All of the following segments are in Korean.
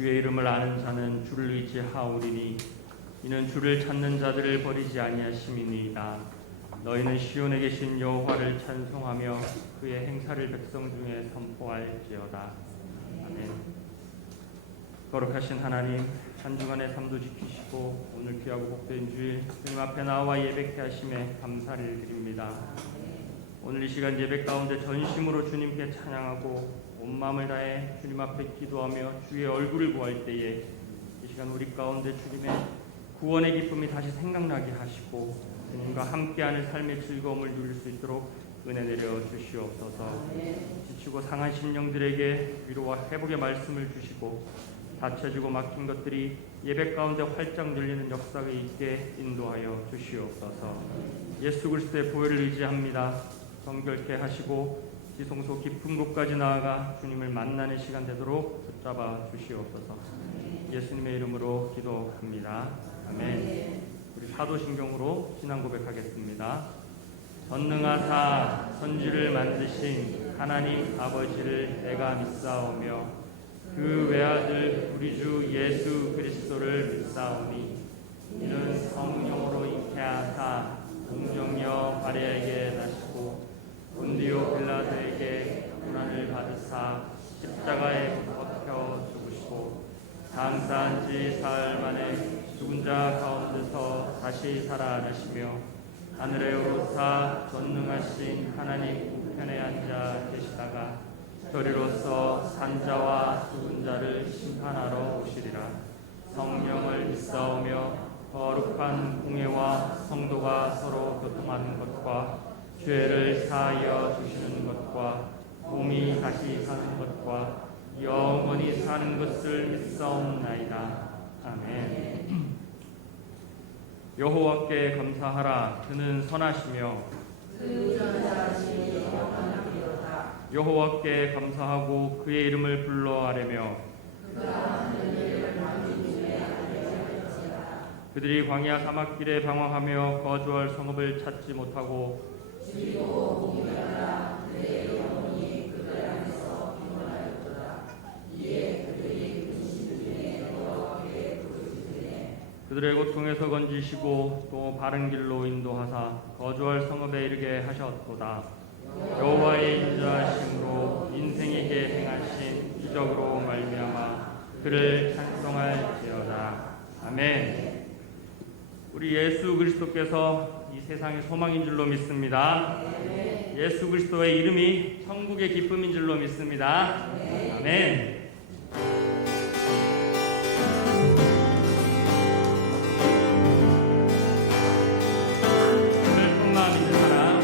주의 이름을 아는 자는 주를 의지하오리니 이는 주를 찾는 자들을 버리지 아니하심이니이다. 너희는 시온에 계신 여호와를 찬송하며 그의 행사를 백성 중에 선포할지어다. 아멘. 거룩하신 하나님, 한 주간의 삶도 지키시고 오늘 귀하고 복된 주일 주님 앞에 나와 예배케 하심에 감사를 드립니다. 오늘 이 시간 예배 가운데 전심으로 주님께 찬양하고 온 마음을 다해 주님 앞에 기도하며 주의 얼굴을 구할 때에 이 시간 우리 가운데 주님의 구원의 기쁨이 다시 생각나게 하시고 주님과 함께하는 삶의 즐거움을 누릴 수 있도록 은혜 내려 주시옵소서. 지치고 상한 심령들에게 위로와 회복의 말씀을 주시고 다쳐지고 막힌 것들이 예배 가운데 활짝 열리는 역사가 있게 인도하여 주시옵소서. 예수 그리스도의 보혈을 의지합니다. 정결케 하시고 지성소 깊은 곳까지 나아가 주님을 만나는 시간 되도록 붙잡아 주시옵소서. 예수님의 이름으로 기도합니다. 아멘. 우리 사도신경으로 신앙 고백하겠습니다. 전능하사 천지를 만드신 하나님 아버지를 내가 믿사오며 그 외아들 우리 주 예수 그리스도를 믿사오니 이는 성령으로 잉태하사 동정녀 마리아에게 나시고 본디오 빌라도에게 고난을 받으사 십자가에 못 죽으시고 장사한 지 사흘 만에 죽은 자 가운데서 다시 살아나시며 하늘에 오르사 전능하신 하나님 우편에 앉아 계시다가 저리로서 산자와 죽은 자를 심판하러 오시리라. 성령을 믿사오며 거룩한 공회와 성도가 서로 교통하는 것과 죄를 사하여 주시는 것과 몸이 다시 사는 것과 영원히 사는 것을 믿사옵나이다. 아멘. 여호와께 감사하라. 그는 선하시며 여호와께 감사하고 그의 이름을 불러 아뢰며 그들이 광야 사막길에 방황하며 거주할 성읍을 찾지 못하고 그들의 고통에서 건지시고 또 바른 길로 인도하사 거주할 성읍에 이르게 하셨도다. 여호와의 인자하심으로 인생에게 행하신 기적으로 말미암아 그를 찬송할지어다. 아멘. 우리 예수 그리스도께서 이 세상의 소망인 줄로 믿습니다. 예수 그리스도의 이름이 천국의 기쁨인 줄로 믿습니다. 아멘. 예슬픈 마음 있는 사람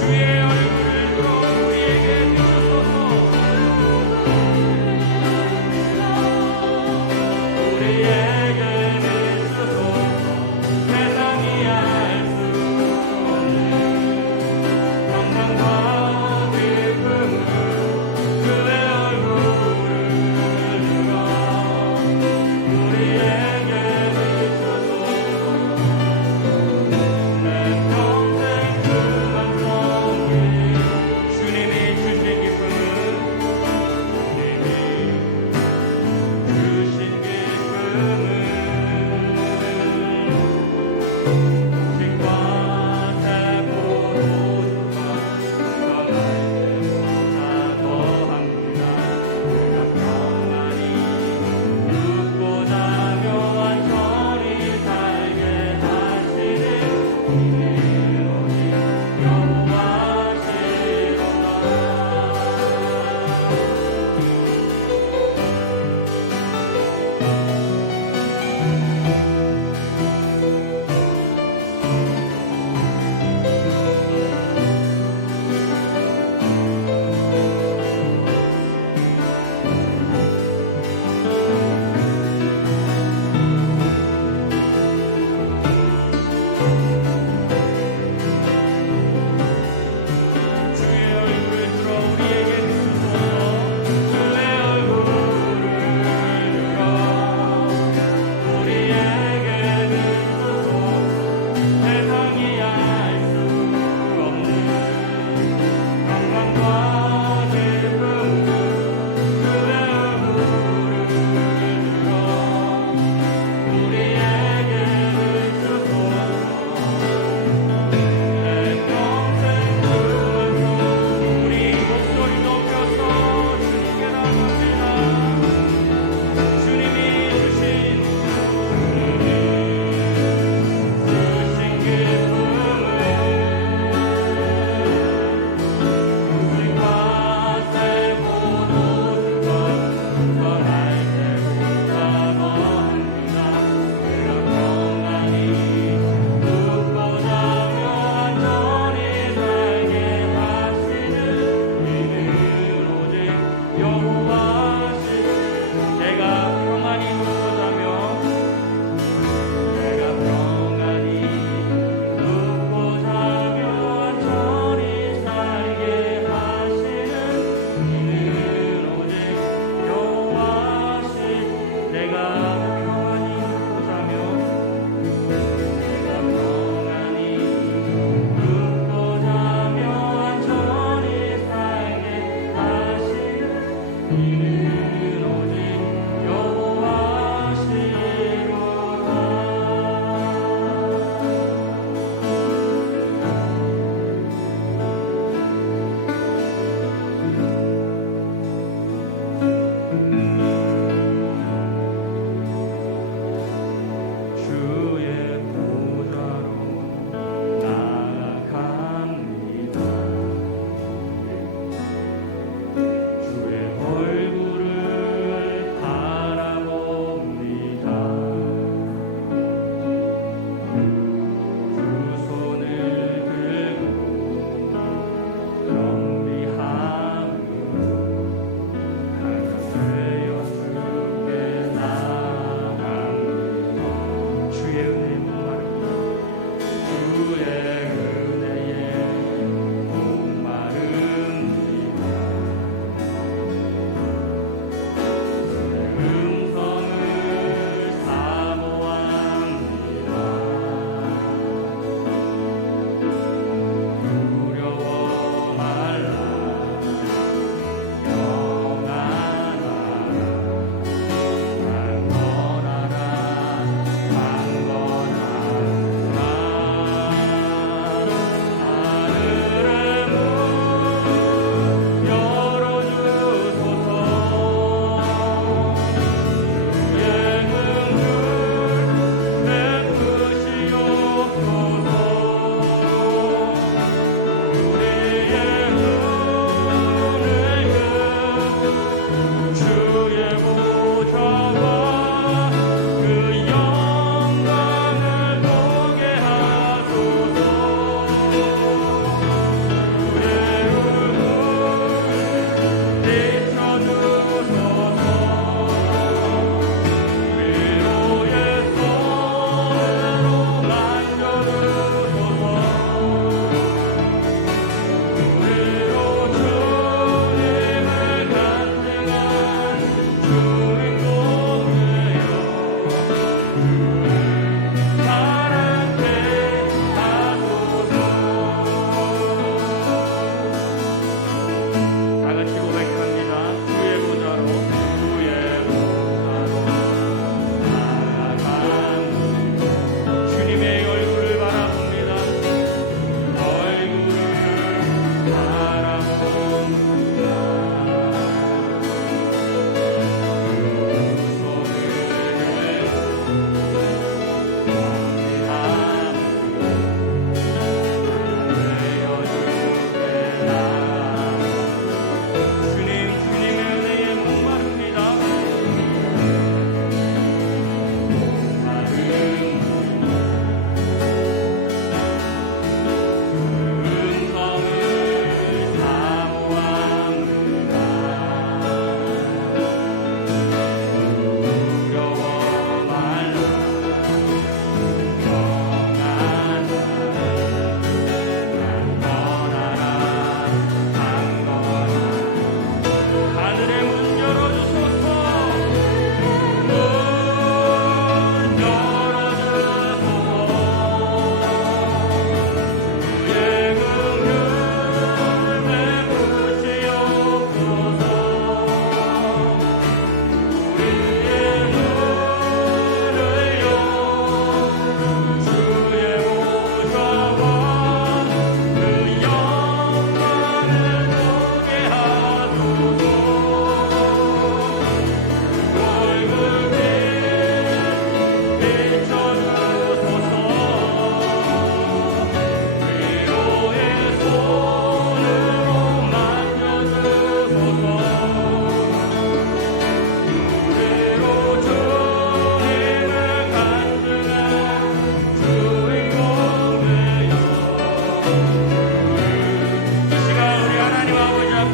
주의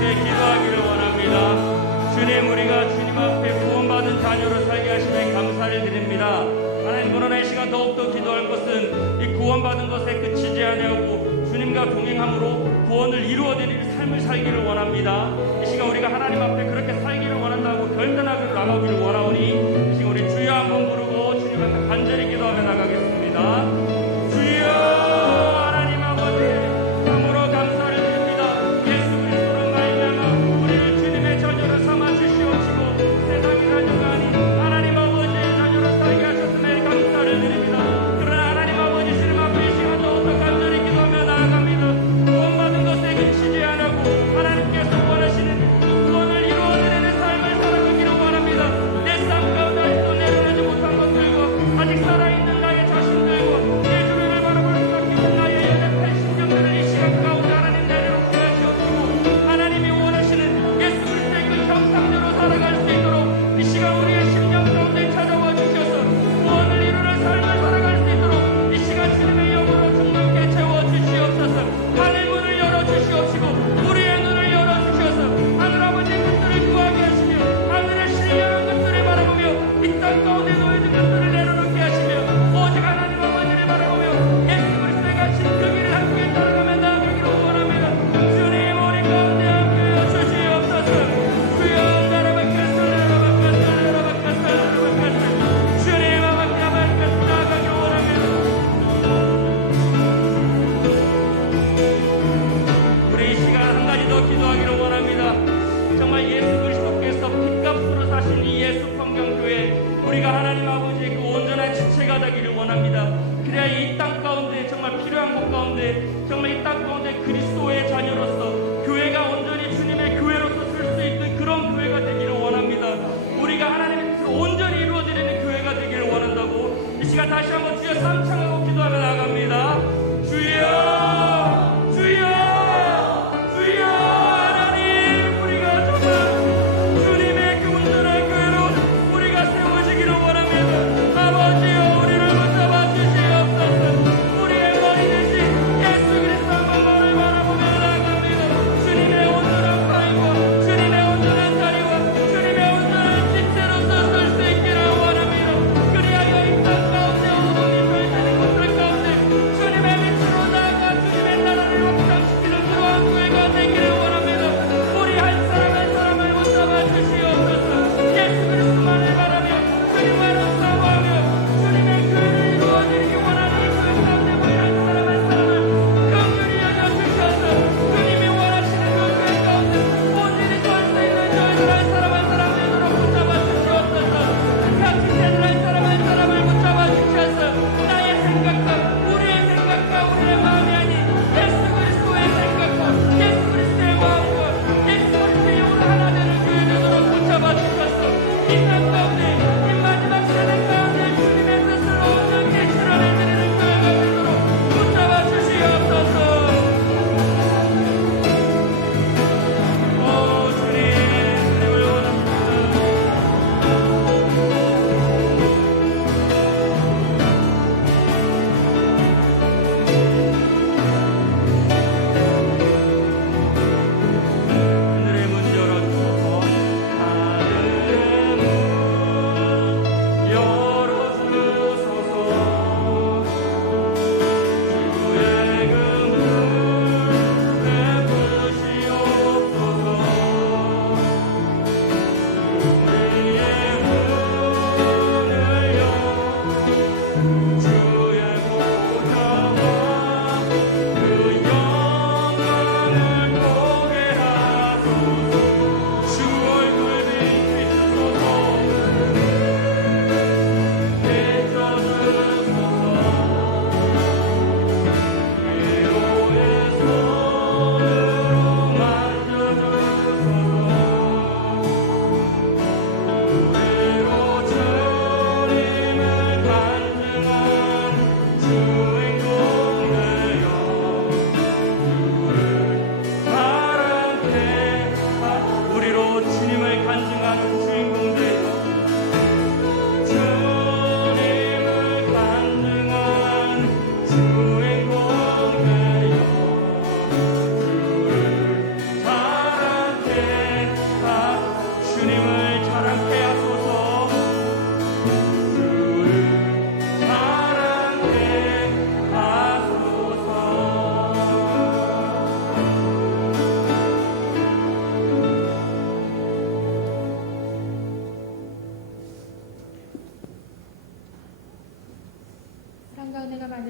함께 기도하기를 원합니다. 주님, 우리가 주님 앞에 구원받은 자녀로 살게 하시면 감사를 드립니다. 하나님, 오늘 이 시간 더욱더 기도할 것은 이 구원받은 것에 그치지 아니하고 주님과 동행함으로 구원을 이루어드릴 삶을 살기를 원합니다. 이 시간 우리가 하나님 앞에 그렇게 살기를 원한다고 결단하기를 나가기를 원하오니 이 시간 우리 주여 한번 부르고 주님 앞에 간절히 기도하며 나가겠습니다. 주여,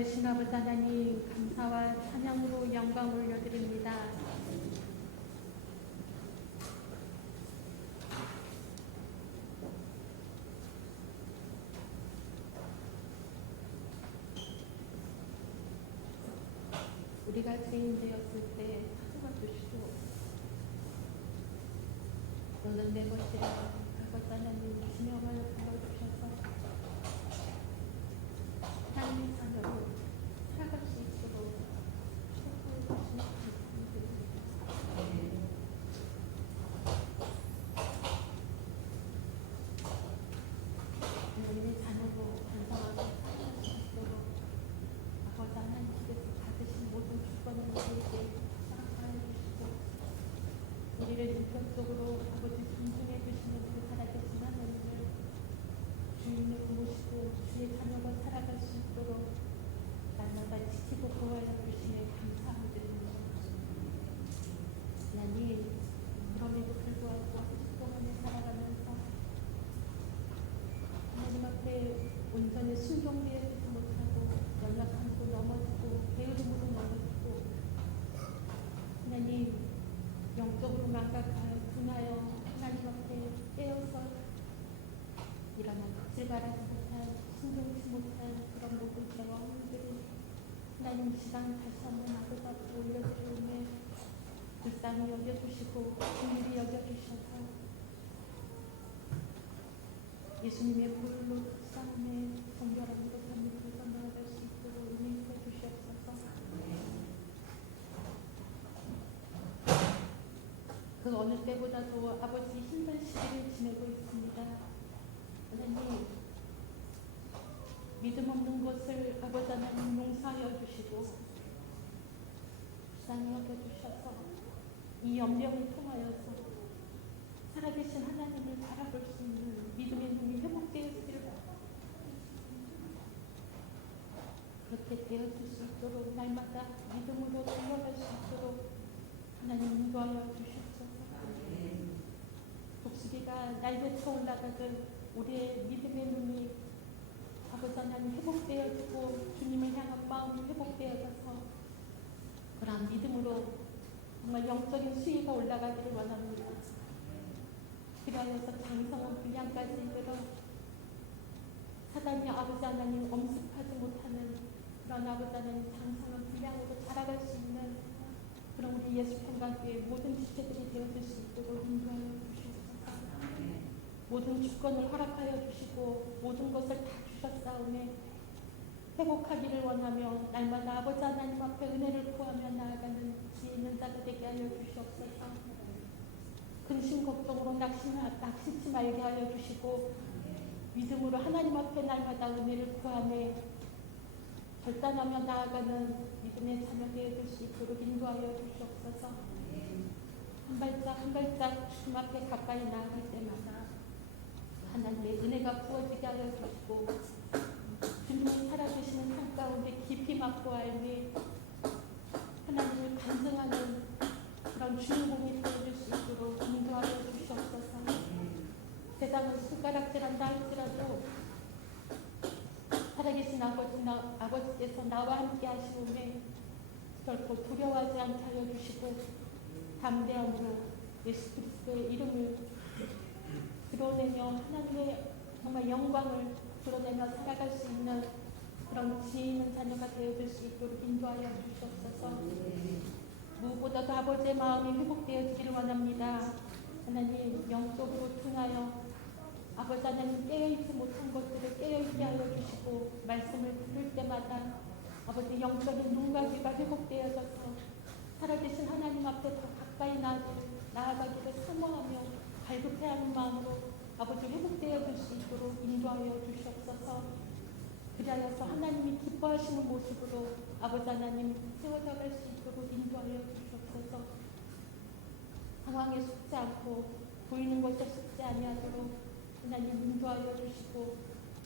되신 아버지 하나님, 감사와 찬양으로 영광 올려드립니다. 우리가 죄인 되었을 때 찾아와 주시고, 너는 내 것이라 아버지 하나님 지명을 불러주셔서 하나님의 자녀로 살아갈 수 있도록 축복해 주시는 말씀드립니다. 하나님의 자녀로 반성하고 살아갈 수 있도록 아버지 하나님께서 받으신 모든 주권을 우리에게 허락하여 주시고, 우리를 인격적으로 아버지 존중해 주시는 그 살아계신 하나님을 주인을 모시고 주의 자녀가 살아갈 수 있도록 날마다 지키고 보호하여 주시니 감사드립니다. 하나님, 그럼에도 불구하고 주 동안에 살아가면서 하나님 앞에 온전히 순종되어지지 못하고 연약함도 넘어지고 게으름으로 넘어지고 하나님 영적으로 망각하여 분하여 하나님 앞에 깨어서 일어나 질발하지 못한 순종치 못한 그런 모든 죄와 허물들을 하나님 시간 다시 한번 아버지 앞에 올려드리오매 불쌍히 여겨주시고 긍휼히 여겨주셔서 예수님의 보혈로 싸움에 정결한 것 담으로서 나아갈 수 있도록 인도해 주시옵소서. 그 어느 때보다도 아버지 힘든 시기를 지내고 있습니다. 하나님, 믿음 없는 것을 아버지 하나님 용서하여 주시고 불쌍히 여겨주셔서 이 염려를 통하여서 살아계신 하나님을 바라볼 수 있는 믿음의 눈이 회복되었기를 그렇게 되어질 수 있도록 날마다 믿음으로 달려갈 수 있도록 하나님 인도하여 주시옵소서. 독수리가 날개쳐 올라가듯 우리의 믿음의 눈이 아버지 하나님 회복되어지고 주님을 향한 마음이 회복되어져서 그러한 믿음으로 정말 영적인 수위가 올라가기를 원합니다. 그리하여서 장성한 분량까지 이르러 사단이 아버지 하나님 엄습하지 못하는 그런 아버지 하나님 장성한 분량으로 자라갈 수 있는 그런 우리 예수평강교회 모든 지체들이 되어질 수 있도록 인도하여 주시옵소서. 모든 주권을 허락하여 주시고 모든 것을 다 주셨사오매 회복하기를 원하며 날마다 아버지 하나님 앞에 은혜를 구하며 나아가는 지혜 있는 자가 되게 하여 주시옵소서. 근심 걱정으로 낙심치 말게 하여 주시고 믿음으로 하나님 앞에 날마다 은혜를 구하며 결단하며 나아가는 믿음의 자녀 되어질 수 있도록 인도하여 주시옵소서. 한 발짝 한 발짝 주님 앞에 가까이 나아갈 때마다 하나님의 은혜가 부어지게 하여 주시고 주님이 살아계시는 삶 가운데 깊이 막고 알미 하나님을 간증하는 그런 주인공이 되어질 수 있도록 인도하여 주시옵소서. 세상은 숟가락질한다 할지라도 살아계신 아버지께서 나와 함께 하시오매 결코 두려워하지 않게 하여 주시고 담대함으로 예수 그리스도의 이름을 드러내며 하나님의 정말 영광을 드러내며 살아갈 수 있는 그런 지혜 있는 자녀가 되어질 수 있도록 인도하여 주시옵소서. 무엇보다도 아버지의 마음이 회복되어지기를 원합니다. 하나님 영적으로 통하여 아버지 하나님 깨어있지 못한 것들을 깨어있게 하여 주시고 말씀을 들을 때마다 아버지 영적인 눈과 귀가 회복되어져서 살아계신 하나님 앞에 더 가까이 나아가기를 사모하며 발급해하는 마음으로 아버지 회복되어질 수 있도록 인도하여 주시옵소서. 그리하여서 하나님이 기뻐하시는 모습으로 아버지 하나님 세워져갈 수 있도록 인도하여 주시옵소서. 상황에 속지 않고 보이는 것에 속지 아니하도록 하나님 인도하여 주시고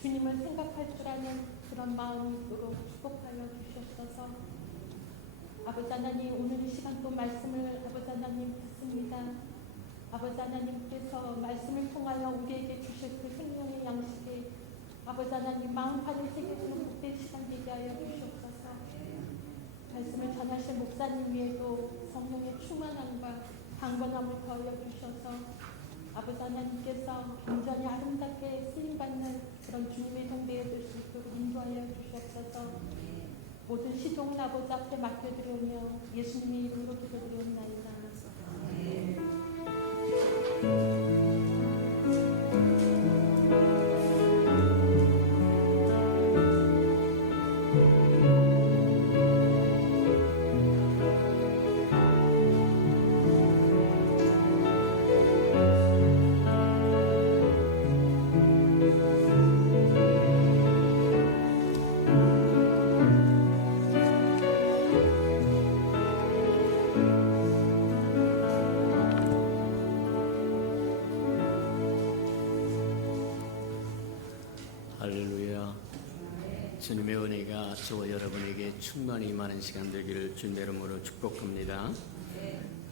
주님을 생각할 줄 아는 그런 마음이 있도록 축복하여 주시옵소서. 아버지 하나님 오늘 이 시간 또 말씀을 아버지 하나님 듣습니다. 아버지 하나님께서 말씀을 통하여 우리에게 주실 그 생명의 양식이 아버지 하나님 마음판을 새겨주는 복된 시간 되게 하여 주시옵소서. 말씀을 전하신 목사님 위에도 성령의 충만함과 강건함을 더하여 주셔서 아버지 하나님께서 온전히 아름답게 쓰임받는 그런 주님의 동대에 수 있도록 인도하여 주시옵소서. 모든 시종은 아버지 앞에 맡겨드리오며 예수님의 이름으로 기도드리옵나이다. 할렐루야. 주님의 은혜가 저와 여러분에게 충만히 임하는 시간 되기를 주님의 이름으로 축복합니다.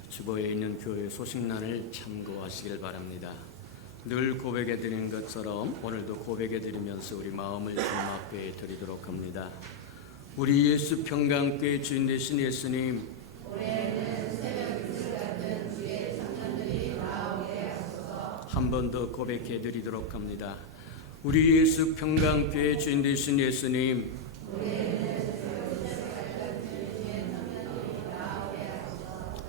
주보에 있는 교회 소식란을 참고하시길 바랍니다. 늘 고백해 드리는 것처럼 오늘도 고백해 드리면서 우리 마음을 주님 앞에 드리도록 합니다. 우리 예수 평강교회 주인 되신 예수님, 한 번 더 고백해 드리도록 합니다. 우리 예수 평강교회 주인 되신 예수님,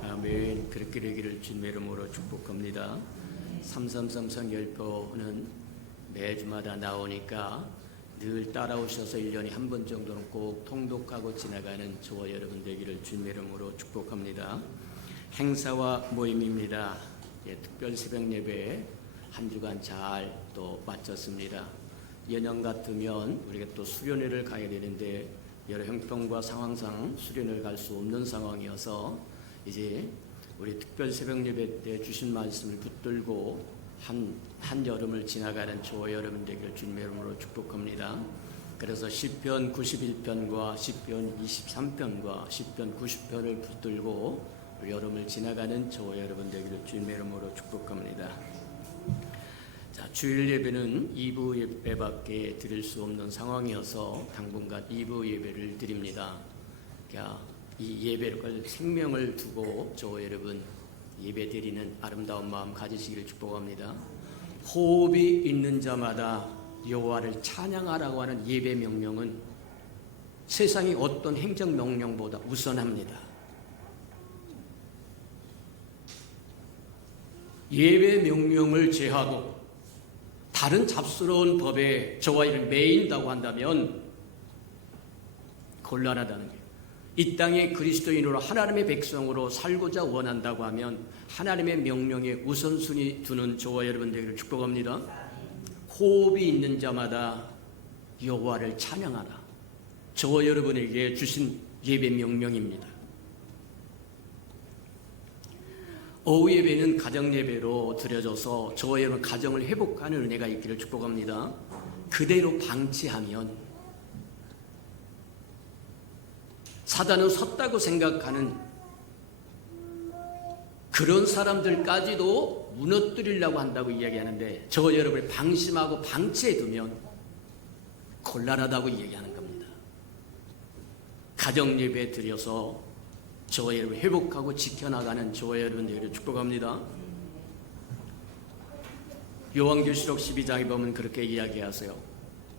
아멘. 그렇게 되기를 주님의 이름으로 축복합니다. 333 성결표는 매주마다 나오니까 늘 따라오셔서 1년에 한 번 정도는 꼭 통독하고 지나가는 저와 여러분 되기를 주님의 이름으로 축복합니다. 행사와 모임입니다. 특별 새벽 예배 한 주간 잘 또 마쳤습니다. 예년 같으면 우리가 또 수련회를 가야 되는데 여러 형편과 상황상 수련회를 갈 수 없는 상황이어서 이제 우리 특별 새벽 예배 때 주신 말씀을 붙들고 한 여름을 지나가는 저와 여러분 되기를 주님의 이름으로 축복합니다. 그래서 시편 91편과 시편 23편과 시편 90편을 붙들고 여름을 지나가는 저와 여러분 되기를 주님의 이름으로 축복합니다. 자, 주일 예배는 2부 예배밖에 드릴 수 없는 상황이어서 당분간 2부 예배를 드립니다. 이 예배를 생명을 두고 저와 여러분 예배 드리는 아름다운 마음 가지시기를 축복합니다. 호흡이 있는 자마다 여호와를 찬양하라고 하는 예배 명령은 세상의 어떤 행정 명령보다 우선합니다. 예배 명령을 제하고 다른 잡스러운 법에 저와 이를 매인다고 한다면 곤란하다는 거예요. 이 땅에 그리스도인으로 하나님의 백성으로 살고자 원한다고 하면 하나님의 명령에 우선순위 두는 저와 여러분 되기를 축복합니다. 호흡이 있는 자마다 여호와를 찬양하라. 저와 여러분에게 주신 예배 명령입니다. 오후 예배는 가정 예배로 드려져서 저와 여러분 가정을 회복하는 은혜가 있기를 축복합니다. 그대로 방치하면 사단은 섰다고 생각하는 그런 사람들까지도 무너뜨리려고 한다고 이야기하는데 저와 여러분이 방심하고 방치해두면 곤란하다고 이야기하는 겁니다. 가정 예배 드려서 저와 여러분 회복하고 지켜나가는 저와 여러분들을 축복합니다. 요한계시록 12장에 보면 그렇게 이야기하세요.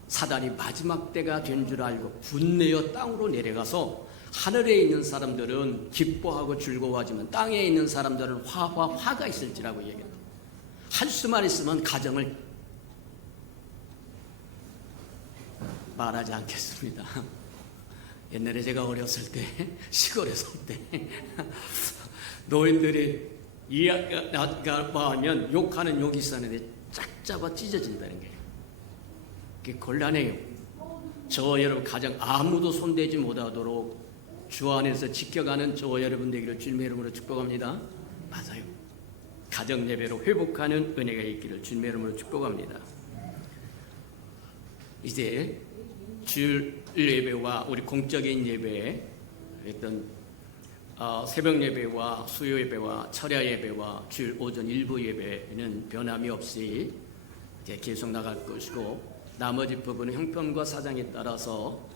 사단이 마지막 때가 된 줄 알고 분내어 땅으로 내려가서 하늘에 있는 사람들은 기뻐하고 즐거워하지만 땅에 있는 사람들은 화가 있을지라고 얘기합니다. 할 수만 있으면 가정을 말하지 않겠습니다. 옛날에 제가 어렸을 때 시골에 살 때 노인들이 이야기가 하면 욕하는 욕이 있었는데 쫙 잡아 찢어진다는 게 그게 곤란해요. 저 여러분 가정 아무도 손대지 못하도록 주 안에서 지켜가는 저와 여러분 되기를 주님의 이름으로 축복합니다. 맞아요. 가정 예배로 회복하는 은혜가 있기를 주님의 이름으로 축복합니다. 이제 주일 예배와 우리 공적인 예배, 어떤 새벽 예배와 수요 예배와 철야 예배와 주일 오전 일부 예배는 변함이 없이 이제 계속 나갈 것이고 나머지 부분은 형편과 사정에 따라서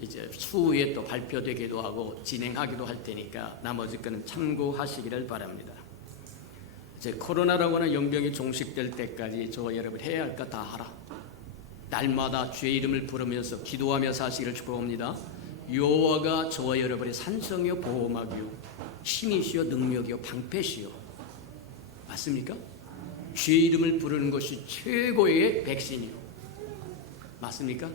이제 추후에 또 발표되기도 하고 진행하기도 할 테니까 나머지 거는 참고하시기를 바랍니다. 이제 코로나라고 하는 영병이 종식될 때까지 저와 여러분 해야 할 거 다 하라. 날마다 주의 이름을 부르면서 기도하며 사시기를 축복합니다. 여호와가 저와 여러분의 산성이요 보호막이요 힘이시요 능력이요 방패시요. 맞습니까? 주의 이름을 부르는 것이 최고의 백신이요. 맞습니까?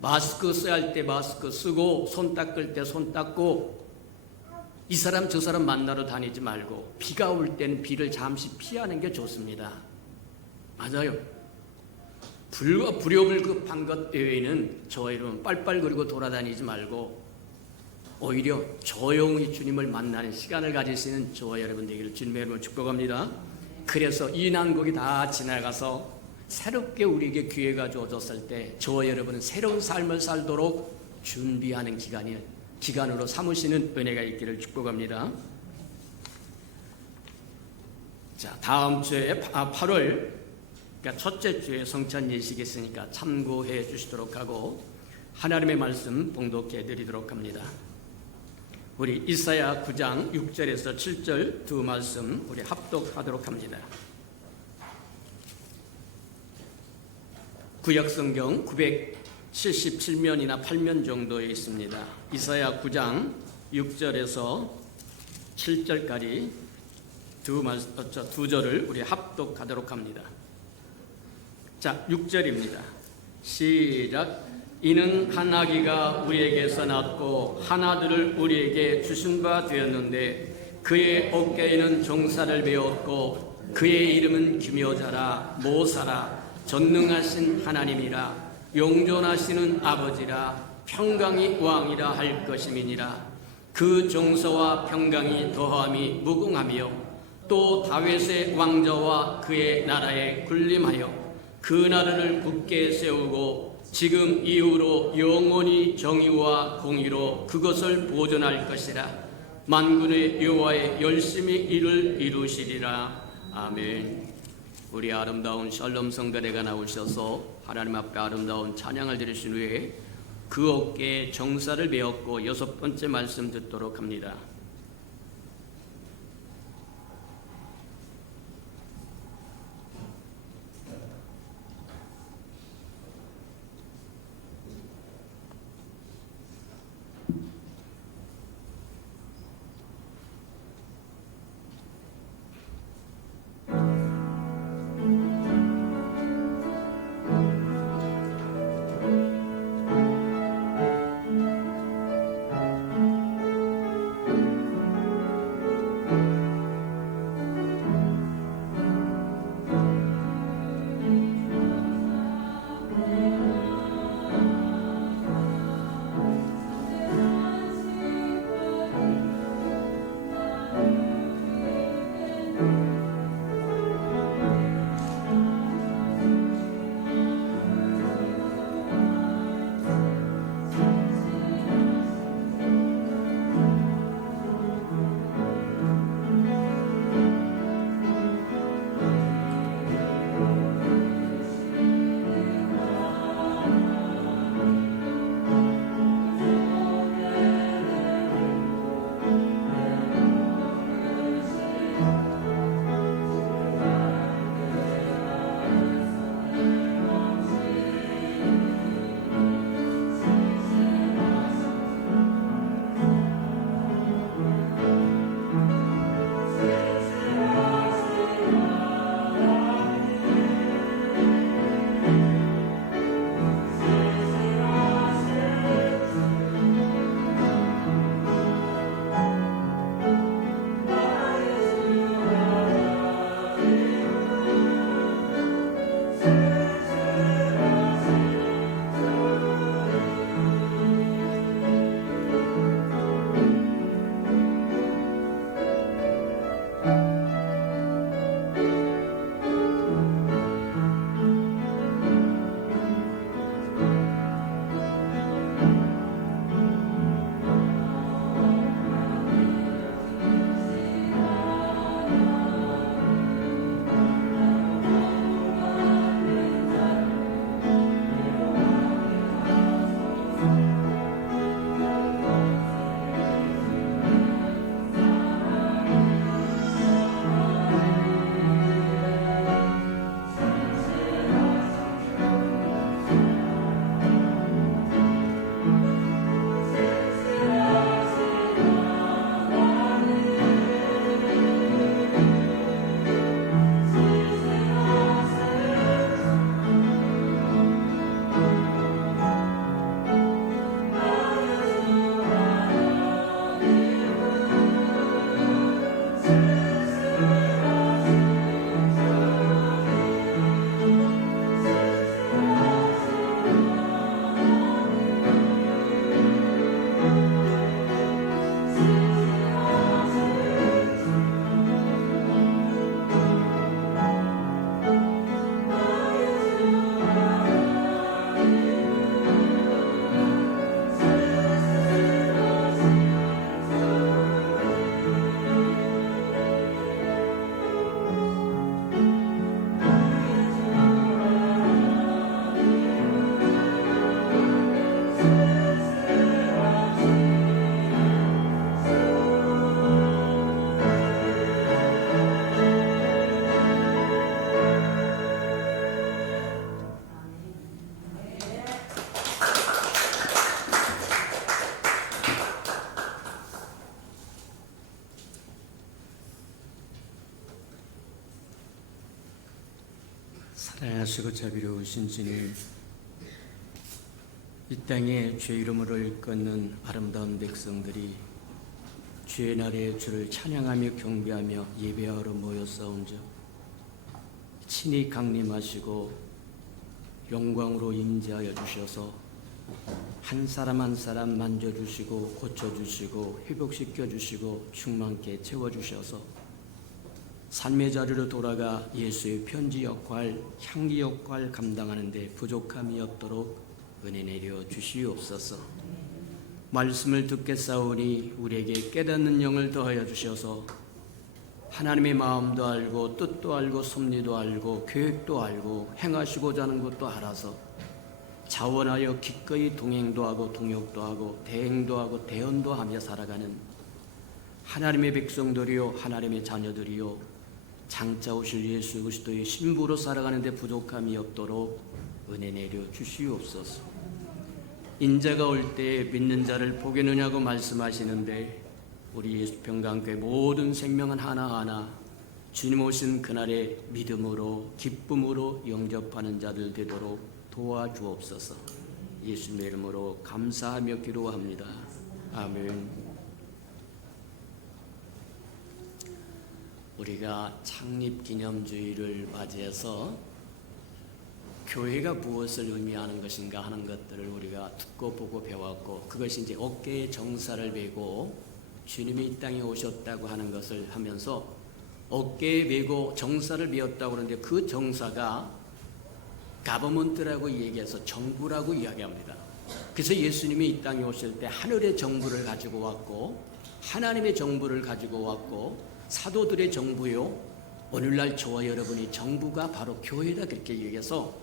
마스크 써야 할 때 마스크 쓰고 손 닦을 때 손 닦고 이 사람 저 사람 만나러 다니지 말고 비가 올 때는 비를 잠시 피하는 게 좋습니다. 맞아요. 불과 불효를 급한 것 외에는 저와 여러분 빨빨거리고 돌아다니지 말고 오히려 조용히 주님을 만나는 시간을 가질 수 있는 저와 여러분 되기를 주님의 이름으로 축복합니다. 그래서 이 난국이 다 지나가서 새롭게 우리에게 기회가 주어졌을 때 저와 여러분은 새로운 삶을 살도록 준비하는 기간으로 삼으시는 은혜가 있기를 축복합니다. 자, 다음 주에 8월 그러니까 첫째 주에 성찬 예식이 있으니까 참고해 주시도록 하고 하나님의 말씀 봉독해 드리도록 합니다. 우리 이사야 9장 6절에서 7절 두 말씀 우리 합독하도록 합니다. 구역성경 977면이나 8면 정도에 있습니다. 이사야 9장 6절에서 7절까지 두 절을 우리 합독하도록 합니다. 자, 6절입니다. 시작. 이는 한 아기가 우리에게서 낳고 한 아들을 우리에게 주신 바 되었는데 그의 어깨에는 종사를 배웠고 그의 이름은 기묘자라 모사라 전능하신 하나님이라 용존하시는 아버지라 평강이 왕이라 할 것임이니라. 그 종서와 평강이 더함이 무궁하며 또 다윗의 왕좌와 그의 나라에 군림하여 그 나라를 굳게 세우고 지금 이후로 영원히 정의와 공의로 그것을 보존할 것이라. 만군의 여호와의 열심히 이를 이루시리라. 아멘. 우리 아름다운 샬롬 성가대가 나오셔서 하나님 앞에 아름다운 찬양을 드리신 후에 그 어깨에 정사를 메었고 6번째 말씀 듣도록 합니다. 사랑하시고 자비로우신 주님, 이 땅에 죄 이름으로 일컫는 아름다운 백성들이 주의 날에 주를 찬양하며 경배하며 예배하러 모여싸운즉 친히 강림하시고 영광으로 임재하여 주셔서 한 사람 한 사람 만져주시고 고쳐주시고 회복시켜주시고 충만케 채워주셔서 삶의 자리로 돌아가 예수의 편지 역할, 향기 역할 감당하는 데 부족함이 없도록 은혜 내려 주시옵소서. 말씀을 듣겠사오니 우리에게 깨닫는 영을 더하여 주셔서 하나님의 마음도 알고 뜻도 알고 섭리도 알고 계획도 알고 행하시고자 하는 것도 알아서 자원하여 기꺼이 동행도 하고 동역도 하고 대행도 하고 대언도 하며 살아가는 하나님의 백성들이요 하나님의 자녀들이요 장차 오실 예수 그리스도의 신부로 살아가는 데 부족함이 없도록 은혜 내려 주시옵소서. 인자가 올 때 믿는 자를 보겠느냐고 말씀하시는데 우리 예수평강교회 모든 생명은 하나하나 주님 오신 그날에 믿음으로 기쁨으로 영접하는 자들 되도록 도와주옵소서. 예수님의 이름으로 감사하며 기도합니다. 아멘. 우리가 창립기념주의를 맞이해서 교회가 무엇을 의미하는 것인가 하는 것들을 우리가 듣고 보고 배웠고, 그것이 이제 어깨에 정사를 메고 주님이 이 땅에 오셨다고 하는 것을 하면서 어깨에 메고 정사를 메었다고 그러는데 그 정사가 가버먼트라고 얘기해서 정부라고 이야기합니다. 그래서 예수님이 이 땅에 오실 때 하늘의 정부를 가지고 왔고 하나님의 정부를 가지고 왔고 사도들의 정부요, 오늘날 저와 여러분이 정부가 바로 교회다 그렇게 얘기해서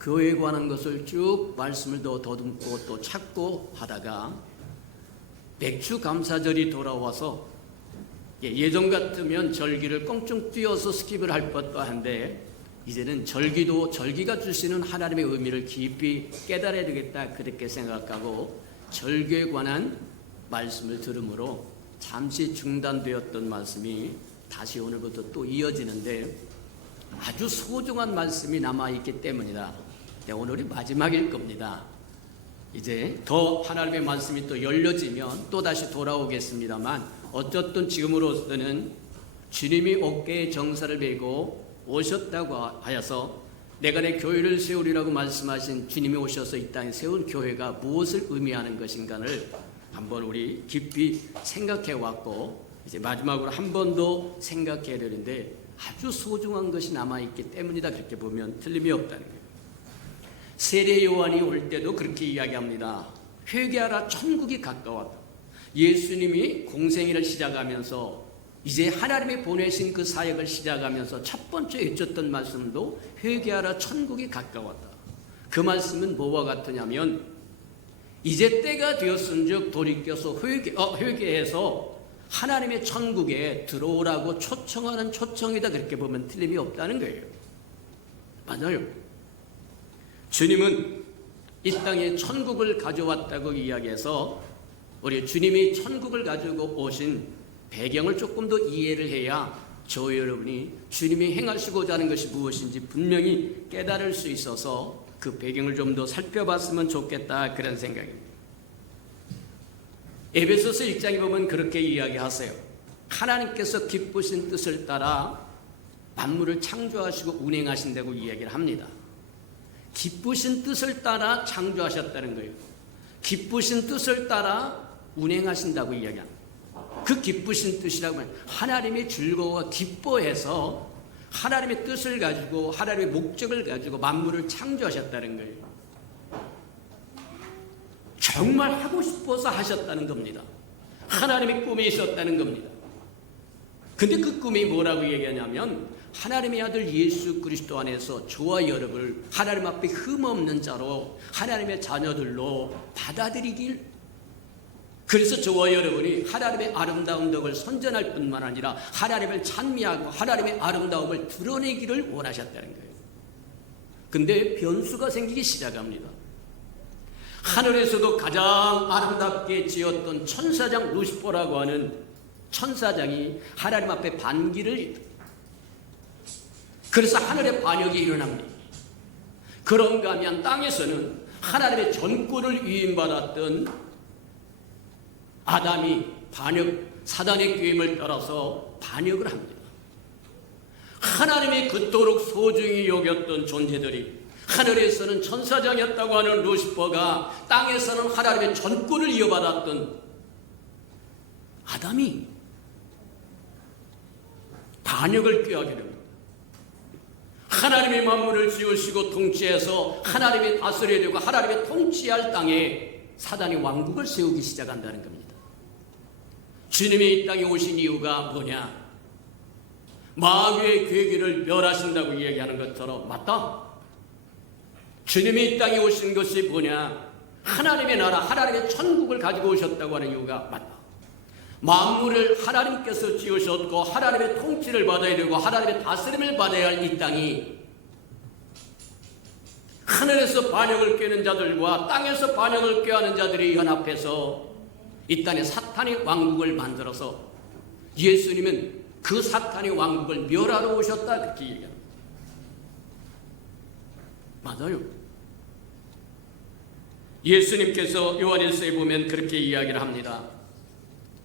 교회에 관한 것을 쭉 말씀을 더듬고 또 찾고 하다가 맥주 감사절이 돌아와서 예전 같으면 절기를 껑충 뛰어서 스킵을 할 것도 한데 이제는 절기가 주시는 하나님의 의미를 깊이 깨달아야 되겠다 그렇게 생각하고 절기에 관한 말씀을 들으므로 잠시 중단되었던 말씀이 다시 오늘부터 또 이어지는데 아주 소중한 말씀이 남아있기 때문이다. 오늘이 마지막일 겁니다. 이제 더 하나님의 말씀이 또 열려지면 또 다시 돌아오겠습니다만 어쨌든 지금으로서는 주님이 어깨에 정사를 메고 오셨다고 하여서 내가 내 교회를 세우리라고 말씀하신 주님이 오셔서 이 땅에 세운 교회가 무엇을 의미하는 것인가를 한번 우리 깊이 생각해 왔고 이제 마지막으로 한 번 더 생각해야 되는데 아주 소중한 것이 남아있기 때문이다 그렇게 보면 틀림이 없다는 거예요. 세례 요한이 올 때도 그렇게 이야기합니다. 회개하라 천국이 가까웠다. 예수님이 공생애를 시작하면서 이제 하나님이 보내신 그 사역을 시작하면서 첫 번째 외쳤던 말씀도 회개하라 천국이 가까웠다. 그 말씀은 뭐와 같으냐면 이제 때가 되었은즉 돌이켜서 회개해서 하나님의 천국에 들어오라고 초청하는 초청이다 그렇게 보면 틀림이 없다는 거예요. 맞아요. 주님은 이 땅에 천국을 가져왔다고 이야기해서 우리 주님이 천국을 가지고 오신 배경을 조금 더 이해를 해야 저희 여러분이 주님이 행하시고자 하는 것이 무엇인지 분명히 깨달을 수 있어서 그 배경을 좀 더 살펴봤으면 좋겠다 그런 생각입니다. 에베소서 1장에 보면 그렇게 이야기하세요. 하나님께서 기쁘신 뜻을 따라 만물을 창조하시고 운행하신다고 이야기를 합니다. 기쁘신 뜻을 따라 창조하셨다는 거예요. 기쁘신 뜻을 따라 운행하신다고 이야기합니다. 그 기쁘신 뜻이라고 하면 하나님의 즐거워 기뻐해서 하나님의 뜻을 가지고 하나님의 목적을 가지고 만물을 창조하셨다는 거예요. 정말 하고 싶어서 하셨다는 겁니다. 하나님의 꿈이 있었다는 겁니다. 근데 그 꿈이 뭐라고 얘기하냐면 하나님의 아들 예수 그리스도 안에서 저와 여러분을 하나님 앞에 흠없는 자로 하나님의 자녀들로 받아들이길, 그래서 저와 여러분이 하나님의 아름다운 덕을 선전할 뿐만 아니라 하나님을 찬미하고 하나님의 아름다움을 드러내기를 원하셨다는 거예요. 근데 변수가 생기기 시작합니다. 하늘에서도 가장 아름답게 지었던 천사장 루시퍼라고 하는 천사장이 하나님 앞에 반기를, 그래서 하늘의 반역이 일어납니다. 그런가 하면 땅에서는 하나님의 전권을 위임받았던 아담이 사단의 꾀임을 따라서 반역을 합니다. 하나님이 그토록 소중히 여겼던 존재들이, 하늘에서는 천사장이었다고 하는 루시퍼가 땅에서는 하나님의 전권을 이어받았던 아담이 반역을 꾀하게 됩니다. 하나님의 만물을 지으시고 통치해서 하나님의 다스려야 되고 하나님의 통치할 땅에 사단이 왕국을 세우기 시작한다는 겁니다. 주님이 이 땅에 오신 이유가 뭐냐? 마귀의 괴기를 멸하신다고 이야기하는 것처럼 맞다. 주님이 이 땅에 오신 것이 뭐냐? 하나님의 나라, 하나님의 천국을 가지고 오셨다고 하는 이유가 맞다. 만물을 하나님께서 지으셨고 하나님의 통치를 받아야 되고 하나님의 다스림을 받아야 할 이 땅이 하늘에서 반역을 꾀는 자들과 땅에서 반역을 꾀하는 자들이 연합해서 이 땅에 사탄의 왕국을 만들어서 예수님은 그 사탄의 왕국을 멸하러 오셨다, 그렇게 얘기합니다. 맞아요. 예수님께서 요한일서에 보면 그렇게 이야기를 합니다.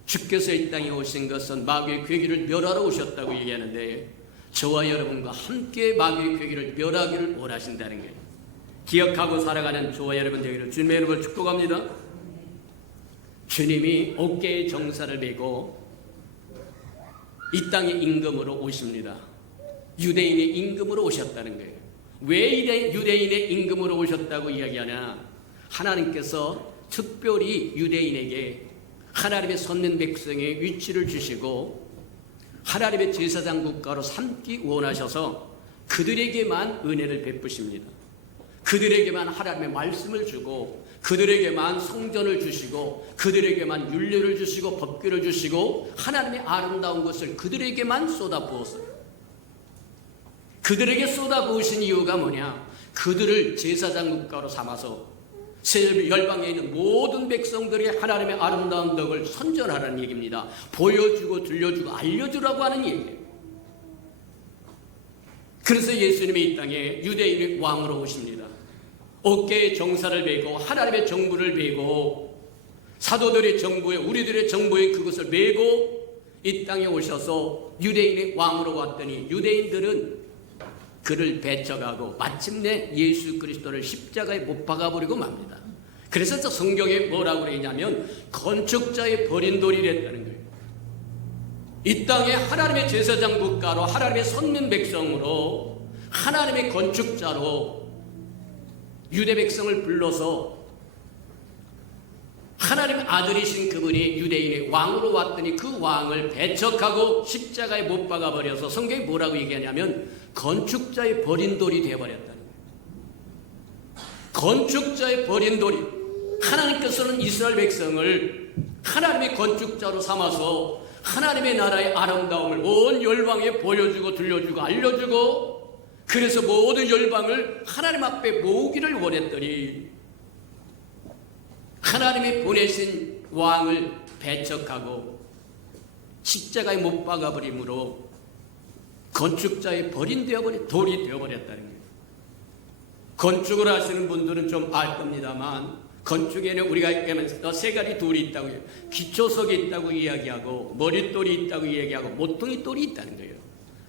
주께서 이 땅에 오신 것은 마귀의 괴기를 멸하러 오셨다고 얘기하는데 저와 여러분과 함께 마귀의 괴기를 멸하기를 원하신다는 거예요. 기억하고 살아가는 저와 여러분 되기를 주님의 이름으로 축복합니다. 주님이 어깨에 정사를 메고 이 땅의 임금으로 오십니다. 유대인의 임금으로 오셨다는 거예요. 왜 유대인의 임금으로 오셨다고 이야기하냐? 하나님께서 특별히 유대인에게 하나님의 선민 백성의 위치를 주시고 하나님의 제사장 국가로 삼기 원하셔서 그들에게만 은혜를 베푸십니다. 그들에게만 하나님의 말씀을 주고 그들에게만 성전을 주시고 그들에게만 율례를 주시고 법규를 주시고 하나님의 아름다운 것을 그들에게만 쏟아부었어요. 그들에게 쏟아부으신 이유가 뭐냐? 그들을 제사장 국가로 삼아서 열방에 있는 모든 백성들이 하나님의 아름다운 덕을 선전하라는 얘기입니다. 보여주고 들려주고 알려주라고 하는 얘기예요. 그래서 예수님이 이 땅에 유대인의 왕으로 오십니다. 어깨에 정사를 메고 하나님의 정부를 메고 사도들의 정부에 우리들의 정부에 그것을 메고 이 땅에 오셔서 유대인의 왕으로 왔더니 유대인들은 그를 배척하고 마침내 예수 그리스도를 십자가에 못 박아버리고 맙니다. 그래서 저 성경에 뭐라고 그러냐면 건축자의 버린 돌이랬다는 거예요. 이 땅에 하나님의 제사장 국가로 하나님의 선민 백성으로 하나님의 건축자로 유대 백성을 불러서 하나님의 아들이신 그분이 유대인의 왕으로 왔더니 그 왕을 배척하고 십자가에 못 박아버려서 성경이 뭐라고 얘기하냐면 건축자의 버린 돌이 되어버렸다는 거예요. 건축자의 버린 돌이, 하나님께서는 이스라엘 백성을 하나님의 건축자로 삼아서 하나님의 나라의 아름다움을 온 열방에 보여주고 들려주고 알려주고 그래서 모든 열방을 하나님 앞에 모으기를 원했더니 하나님이 보내신 왕을 배척하고 십자가에 못 박아버림으로 건축자의 버린 돌이 되어버렸다는 거예요. 건축을 하시는 분들은 좀 알 겁니다만 건축에는 우리가 얘기하면 세 가지 돌이 있다고 해요. 기초석이 있다고 이야기하고 머릿돌이 있다고 이야기하고 모퉁이 돌이 있다는 거예요.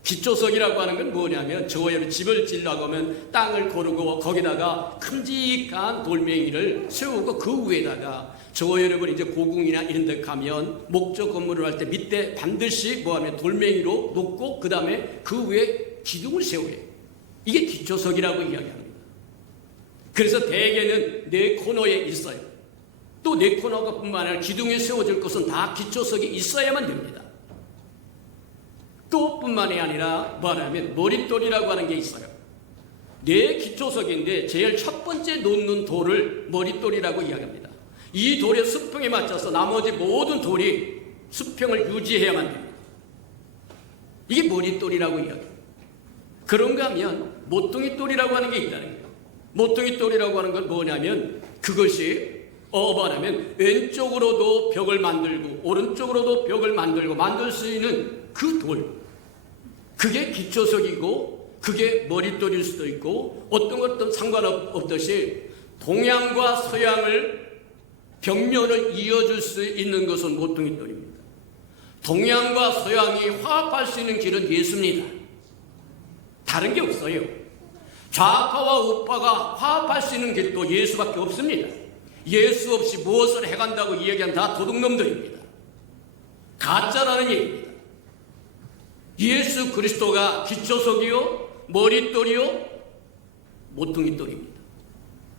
기초석이라고 하는 건 뭐냐면 저희는 집을 지으려고 하면 땅을 고르고 거기다가 큼직한 돌멩이를 세우고 그 위에다가 저와 여러분 이제 고궁이나 이런 데 가면 목조 건물을 할 때 밑에 반드시 뭐하면 돌멩이로 놓고 그 다음에 그 위에 기둥을 세워요. 이게 기초석이라고 이야기합니다. 그래서 대개는 네 코너에 있어요. 또 네 코너가 뿐만 아니라 기둥에 세워질 것은 다 기초석이 있어야만 됩니다. 또 뿐만이 아니라 뭐냐면 머릿돌이라고 하는 게 있어요. 네 기초석인데 제일 첫 번째 놓는 돌을 머릿돌이라고 이야기합니다. 이 돌의 수평에 맞춰서 나머지 모든 돌이 수평을 유지해야만 됩니다. 이게 머릿돌이라고 이야기합니다. 그런가 하면 모퉁이돌이라고 하는 게 있다는 거예요. 모퉁이돌이라고 하는 건 뭐냐면 그것이 뭐냐면 왼쪽으로도 벽을 만들고 오른쪽으로도 벽을 만들고 만들 수 있는 그 돌, 그게 기초석이고 그게 머릿돌일 수도 있고 어떤 것도 상관없듯이 동양과 서양을 벽면을 이어줄 수 있는 것은 모퉁이돌입니다. 동양과 서양이 화합할 수 있는 길은 예수입니다. 다른 게 없어요. 좌파와 우파가 화합할 수 있는 길도 예수밖에 없습니다. 예수 없이 무엇을 해간다고 이야기하면 다 도둑놈들입니다. 가짜라는 얘기입니다. 예수 그리스도가 기초석이요, 머릿돌이요, 모퉁이돌입니다.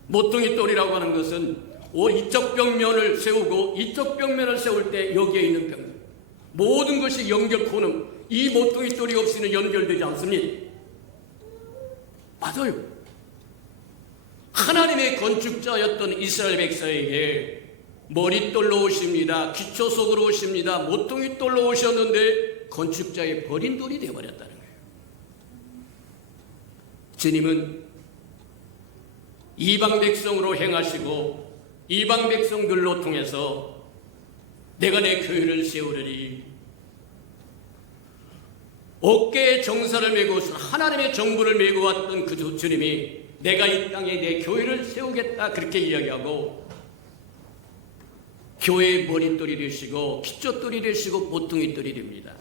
모퉁이돌이라고 하는 것은 이쪽 벽면을 세우고 이쪽 벽면을 세울 때 여기에 있는 벽면, 모든 것이 연결코는 이 모퉁이돌이 없이는 연결되지 않습니다. 맞아요. 하나님의 건축자였던 이스라엘 백성에게 머릿돌로 오십니다. 기초석으로 오십니다. 모퉁이돌로 오셨는데 건축자의 버린 돌이 되어버렸다는 거예요. 주님은 이방 백성으로 행하시고 이방 백성들로 통해서 내가 내 교회를 세우리니 어깨에 정사를 메고 하나님의 정부를 메고 왔던 그 주님이 내가 이 땅에 내 교회를 세우겠다 그렇게 이야기하고 교회의 머릿돌이 되시고 기초돌이 되시고 모퉁이돌이 됩니다.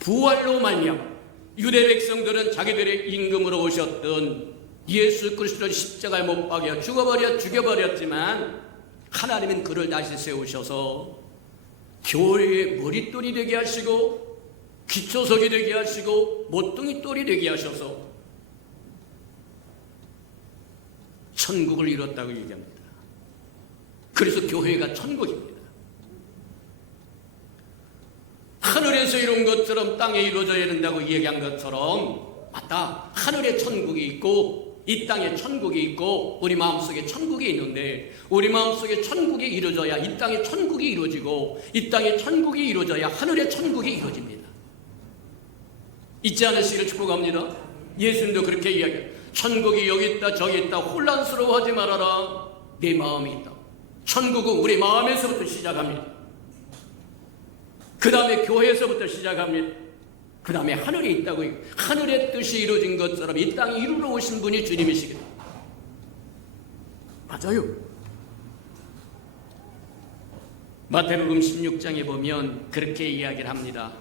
부활로 말미암아 유대 백성들은 자기들의 임금으로 오셨던 예수 그리스도를 십자가에 못 박여 죽여버렸지만 하나님은 그를 다시 세우셔서 교회의 머릿돌이 되게 하시고 기초석이 되게 하시고 모퉁이돌이 되게 하셔서 천국을 이뤘다고 얘기합니다. 그래서 교회가 천국입니다. 하늘에서 이룬 것처럼 땅에 이루어져야 된다고 얘기한 것처럼 맞다. 하늘에 천국이 있고 이 땅에 천국이 있고 우리 마음속에 천국이 있는데 우리 마음속에 천국이 이루어져야 이 땅에 천국이 이루어지고 이 땅에 천국이 이루어져야 하늘에 천국이 이루어집니다. 잊지 않으시기를 축복합니다. 예수님도 그렇게 이야기해요. 천국이 여기 있다 저기 있다 혼란스러워하지 말아라. 내 마음이 있다. 천국은 우리 마음에서부터 시작합니다. 그 다음에 교회에서부터 시작합니다. 그 다음에 하늘에 있다고 해요. 하늘의 뜻이 이루어진 것처럼 이 땅에 이루러 오신 분이 주님이시거든요. 맞아요. 마태복음 16장에 보면 그렇게 이야기를 합니다.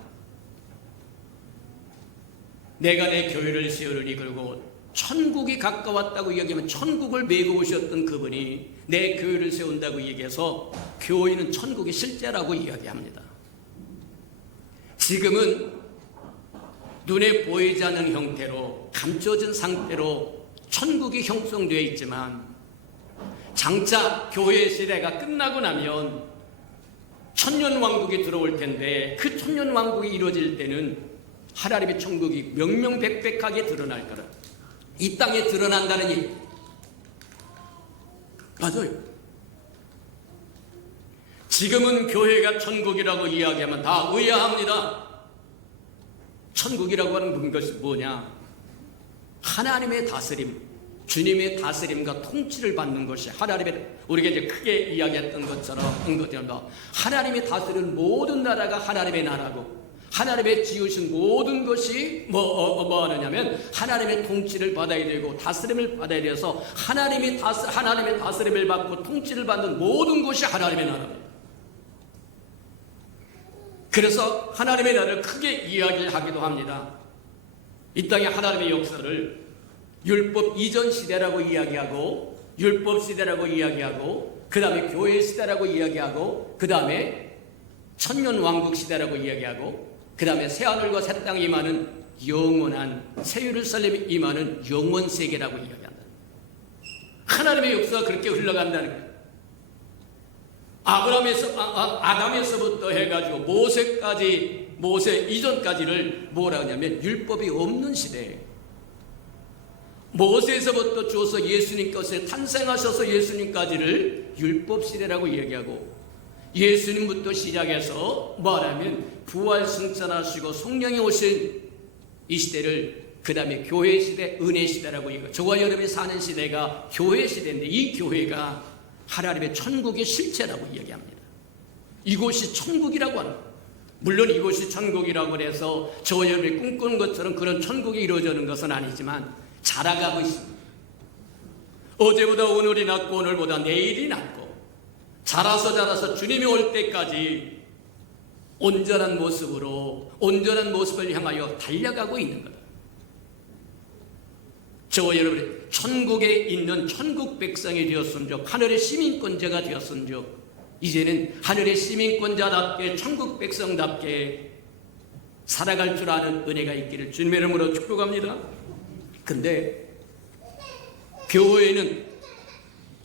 내가 내 교회를 세우리니 그리고 천국이 가까웠다고 이야기하면 천국을 메고 오셨던 그분이 내 교회를 세운다고 얘기해서 교회는 천국이 실제라고 이야기합니다. 지금은 눈에 보이지 않는 형태로 감춰진 상태로 천국이 형성되어 있지만 장차 교회 시대가 끝나고 나면 천년왕국이 들어올 텐데 그 천년왕국이 이루어질 때는 하나님의 천국이 명명백백하게 드러날 거라. 이 땅에 드러난다는 얘기. 맞아요. 지금은 교회가 천국이라고 이야기하면 다 의아합니다. 천국이라고 하는 것이 뭐냐? 하나님의 다스림, 주님의 다스림과 통치를 받는 것이 하나님의, 우리가 이제 크게 이야기했던 것처럼 하나님의 다스리는 모든 나라가 하나님의 나라고 하나님의 지으신 모든 것이 뭐 하느냐면 하나님의 통치를 받아야 되고 다스림을 받아야 돼서 하나님의 다스림을 받고 통치를 받는 모든 것이 하나님의 나라입니다. 그래서 하나님의 나라를 크게 이야기하기도 합니다. 이 땅의 하나님의 역사를 율법 이전 시대라고 이야기하고 율법 시대라고 이야기하고 그 다음에 교회 시대라고 이야기하고 그 다음에 천년왕국 시대라고 이야기하고 그 다음에 새하늘과 새 땅이 임하는 영원한 새 예루살렘이 임하는 영원세계라고 이야기한다. 하나님의 역사가 그렇게 흘러간다는 거예요. 아담에서부터 해가지고 모세 이전까지를 뭐라 하냐면 율법이 없는 시대에 모세에서부터 주어서 예수님 것에 탄생하셔서 예수님까지를 율법 시대라고 이야기하고 예수님부터 시작해서 말하면 부활 승천하시고 성령이 오신 이 시대를 그 다음에 교회 시대, 은혜 시대라고 얘기해요. 저와 여러분이 사는 시대가 교회 시대인데 이 교회가 하나님의 천국의 실체라고 이야기합니다. 이곳이 천국이라고 합니다. 물론 이곳이 천국이라고 해서 저와 여러분이 꿈꾸는 것처럼 그런 천국이 이루어지는 것은 아니지만 자라가고 있습니다. 어제보다 오늘이 낫고 오늘보다 내일이 낫고 자라서 주님이 올 때까지 온전한 모습을 향하여 달려가고 있는 거다. 저와 여러분이 천국에 있는 천국 백성이 되었은즉 하늘의 시민권자가 되었은즉 이제는 하늘의 시민권자답게 천국 백성답게 살아갈 줄 아는 은혜가 있기를 주님의 이름으로 축복합니다. 근데 교회는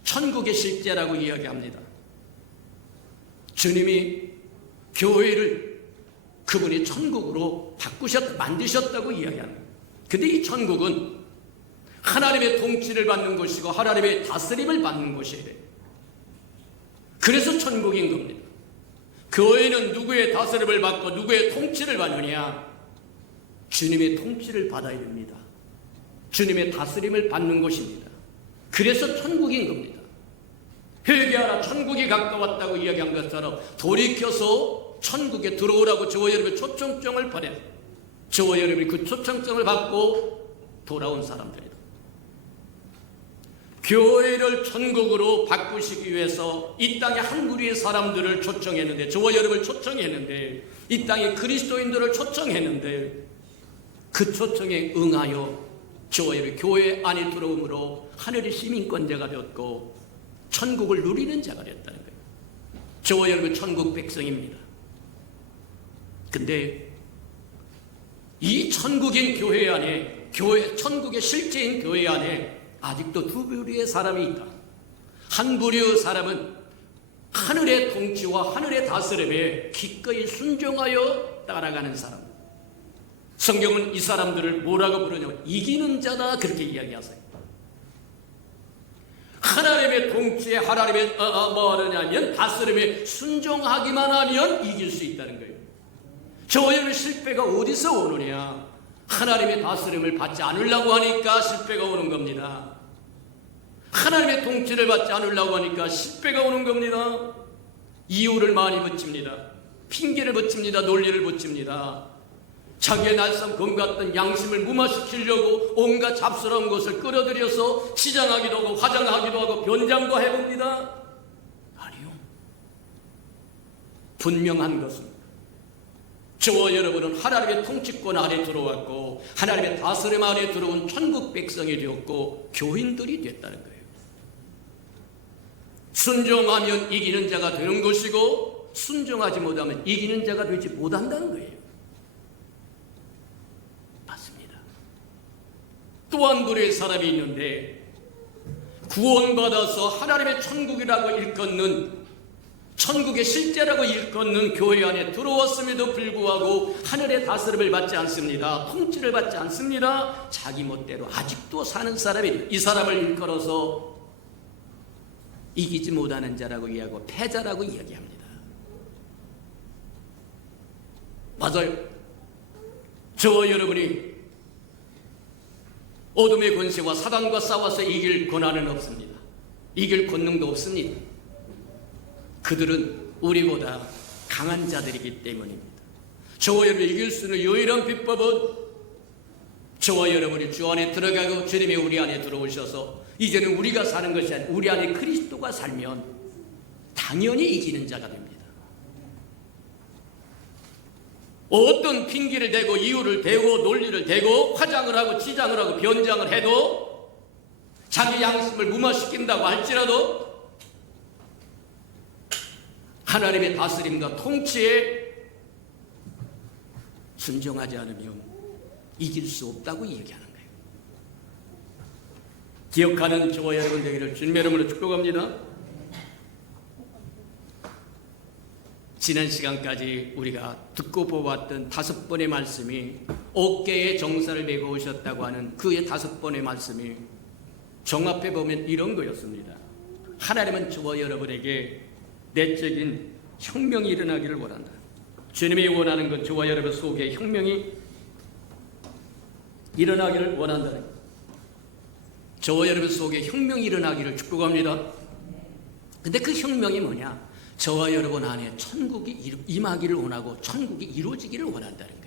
천국의 실제라고 이야기합니다. 주님이 교회를 그분이 천국으로 만드셨다고 이야기합니다. 근데 이 천국은 하나님의 통치를 받는 곳이고 하나님의 다스림을 받는 곳이에요. 그래서 천국인 겁니다. 교회는 누구의 다스림을 받고 누구의 통치를 받느냐? 주님의 통치를 받아야 됩니다. 주님의 다스림을 받는 곳입니다. 그래서 천국인 겁니다. 회개하라 천국이 가까웠다고 이야기한 것처럼 돌이켜서 천국에 들어오라고 저와 여러분의 초청장을 보내요. 저와 여러분이 그 초청장을 받고 돌아온 사람들이다. 교회를 천국으로 바꾸시기 위해서 이 땅에 한 무리의 사람들을 초청했는데, 저와 여러분을 초청했는데, 이 땅에 그리스도인들을 초청했는데, 그 초청에 응하여 저와 여러분 교회 안에 들어옴으로 하늘의 시민권자가 되었고 천국을 누리는 자가 됐다는 거예요. 저와 여러분 천국 백성입니다. 근데 이 천국인 교회 안에, 천국의 실제인 교회 안에 아직도 두 부류의 사람이 있다. 한 부류의 사람은 하늘의 통치와 하늘의 다스림에 기꺼이 순종하여 따라가는 사람. 성경은 이 사람들을 뭐라고 부르냐면 이기는 자다 그렇게 이야기하세요. 하나님의 통치에 하나님의 뭐하냐면 다스림에 순종하기만 하면 이길 수 있다는 거예요. 저와 여러분의 실패가 어디서 오느냐? 하나님의 다스림을 받지 않으려고 하니까 실패가 오는 겁니다. 하나님의 통치를 받지 않으려고 하니까 실패가 오는 겁니다. 이유를 많이 붙입니다. 핑계를 붙입니다. 논리를 붙입니다. 자기의 날쌘 검 같은 양심을 무마시키려고 온갖 잡스러운 것을 끌어들여서 치장하기도 하고 화장하기도 하고 변장도 해봅니다. 아니요. 분명한 것은 저와 여러분은 하나님의 통치권 안에 들어왔고 하나님의 다스림 안에 들어온 천국 백성이 되었고 교인들이 됐다는 거예요. 순종하면 이기는 자가 되는 것이고 순종하지 못하면 이기는 자가 되지 못한다는 거예요. 맞습니다. 또 한 부류의 사람이 있는데 구원받아서 하나님의 천국이라고 일컫는 천국의 실제라고 일컫는 교회 안에 들어왔음에도 불구하고 하늘의 다스림을 받지 않습니다. 통치를 받지 않습니다. 자기 멋대로 아직도 사는 사람이 이 사람을 일컬어서 이기지 못하는 자라고 이야기하고 패자라고 이야기합니다. 맞아요. 저와 여러분이 어둠의 권세와 사단과 싸워서 이길 권한은 없습니다. 이길 권능도 없습니다. 그들은 우리보다 강한 자들이기 때문입니다. 저와 여러분이 이길 수 있는 유일한 비법은 저와 여러분이 주 안에 들어가고 주님이 우리 안에 들어오셔서 이제는 우리가 사는 것이 아니라 우리 안에 그리스도가 살면 당연히 이기는 자가 됩니다. 어떤 핑계를 대고 이유를 대고 논리를 대고 화장을 하고 치장을 하고 변장을 해도 자기 양심을 무마시킨다고 할지라도 하나님의 다스림과 통치에 순종하지 않으면 이길 수 없다고 얘기하는 거예요. 기억하는 저와 여러분 되기를 주님의 이름으로 축복합니다. 지난 시간까지 우리가 듣고 보았던 5번의 말씀이 어깨에 정사를 메고 오셨다고 하는 그의 5번의 말씀이 종합해 보면 이런 거였습니다. 하나님은 저와 여러분에게 내적인 혁명이 일어나기를 원한다. 주님이 원하는 건 저와 여러분 속에 혁명이 일어나기를 원한다는 거예요. 저와 여러분 속에 혁명이 일어나기를 축복합니다. 근데 그 혁명이 뭐냐? 저와 여러분 안에 천국이 임하기를 원하고 천국이 이루어지기를 원한다는 거예요.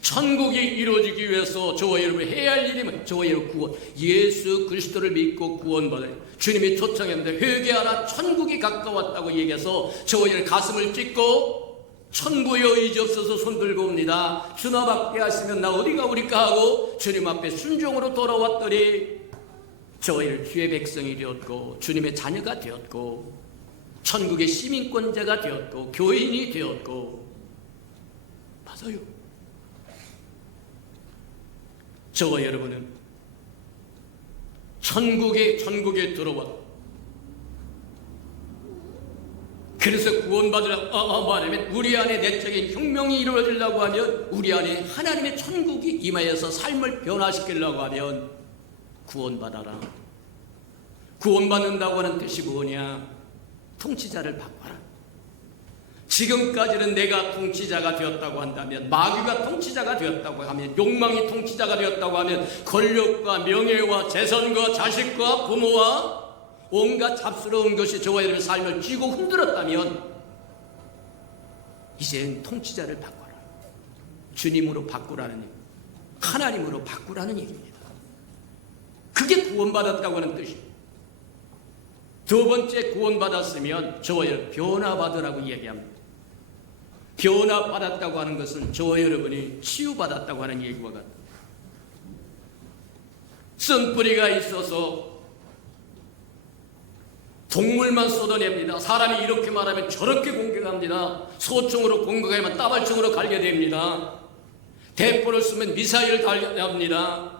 천국이 이루어지기 위해서 저와 여러분이 해야 할 일이면 저와 여러분 구원, 예수 그리스도를 믿고 구원받을 주님이 초청했는데 회개하라 천국이 가까웠다고 얘기해서 저와 여러분 가슴을 찢고 천국에 의지 없어서 손 들고 옵니다. 주나밖에 하시면 나 어디 가오리까 하고 주님 앞에 순종으로 돌아왔더니 저와 여러분 주의 백성이 되었고 주님의 자녀가 되었고 천국의 시민권자가 되었고 교인이 되었고 맞아요. 저와 여러분은 천국에 들어와 그래서 구원받으라고 말하면 우리 안에 내적인 혁명이 이루어지려고 하면 우리 안에 하나님의 천국이 임하여서 삶을 변화시키려고 하면 구원받아라. 구원받는다고 하는 뜻이 뭐냐? 통치자를 바꿔라. 지금까지는 내가 통치자가 되었다고 한다면, 마귀가 통치자가 되었다고 하면, 욕망이 통치자가 되었다고 하면, 권력과 명예와 재산과 자식과 부모와 온갖 잡스러운 것이 저와 여러분의 삶을 쥐고 흔들었다면 이제는 통치자를 바꿔라. 주님으로 바꾸라는 얘기, 하나님으로 바꾸라는 얘기입니다. 그게 구원받았다고 하는 뜻이에요. 두 번째, 구원받았으면 저와 여러분 변화받으라고 이야기합니다. 변화받았다고 하는 것은 저와 여러분이 치유받았다고 하는 얘기와 같다. 쓴뿌리가 있어서 동물만 쏟아냅니다. 사람이 이렇게 말하면 저렇게 공격합니다. 소총으로 공격하면 따발총으로 갈게 됩니다. 대포를 쓰면 미사일을 달합니다.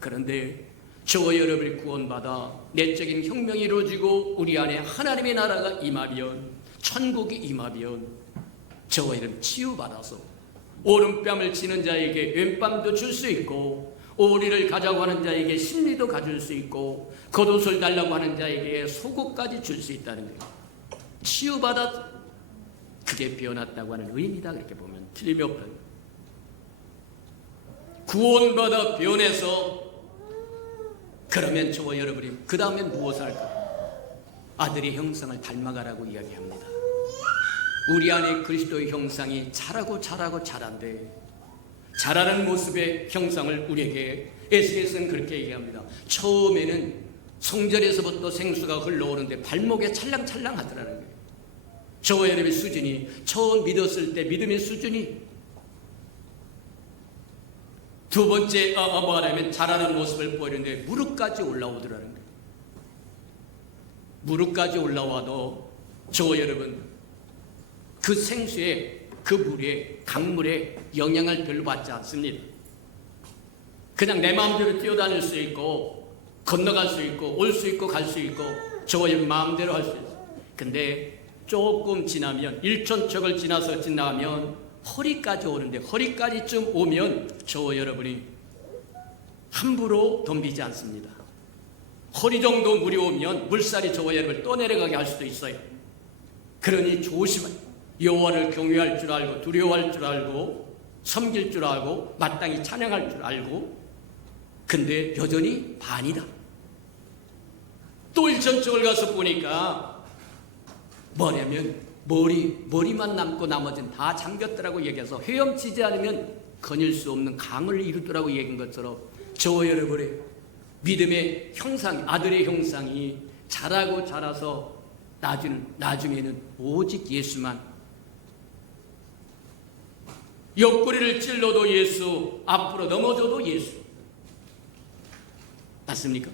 그런데 저와 여러분이 구원받아 내적인 혁명이 이루어지고 우리 안에 하나님의 나라가 임하면, 천국이 임하면 저와 여러분 치유받아서 오른뺨을 치는 자에게 왼뺨도 줄 수 있고, 오리를 가자고 하는 자에게 심리도 가질 수 있고, 겉옷을 달라고 하는 자에게 속옷까지 줄 수 있다는 거예요. 치유받아 그게 변했다고 하는 의미다. 그렇게 보면 틀림이 없다. 구원받아 변해서 그러면 저와 여러분이 그 다음엔 무엇을 할까? 아들의 형상을 닮아가라고 이야기합니다. 우리 안에 그리스도의 형상이 자라고 자란데, 자라는 모습의 형상을 우리에게 에스겔서는 그렇게 얘기합니다. 처음에는 성전에서부터 생수가 흘러오는데 발목에 찰랑찰랑 하더라는 거예요. 저와 여러분의 수준이, 처음 믿었을 때 믿음의 수준이, 두 번째 말하면 자라는 모습을 보이는데 무릎까지 올라오더라는 거예요. 무릎까지 올라와도 저와 여러분 그 생수에, 그 물에, 강물에 영향을 별로 받지 않습니다. 그냥 내 마음대로 뛰어다닐 수 있고, 건너갈 수 있고, 올 수 있고, 갈 수 있고, 저와 여러분 마음대로 할 수 있어요. 근데 조금 지나면, 일천척을 지나면 허리까지 오는데, 허리까지쯤 오면 저와 여러분이 함부로 덤비지 않습니다. 허리 정도 물이 오면 물살이 저와 여러분을 떠내려가게 할 수도 있어요. 그러니 조심하세요. 여호와를 경외할 줄 알고, 두려워할 줄 알고, 섬길 줄 알고, 마땅히 찬양할 줄 알고, 근데 여전히 반이다. 또 일천척을 가서 보니까 뭐냐면 머리만 남고 나머지는 다 잠겼더라고 얘기해서 헤엄치지 않으면 거닐 수 없는 강을 이루더라고 얘기한 것처럼 저와 여러분의 믿음의 형상, 아들의 형상이 자라고 자라서 나중에는 오직 예수만, 옆구리를 찔러도 예수, 앞으로 넘어져도 예수. 맞습니까?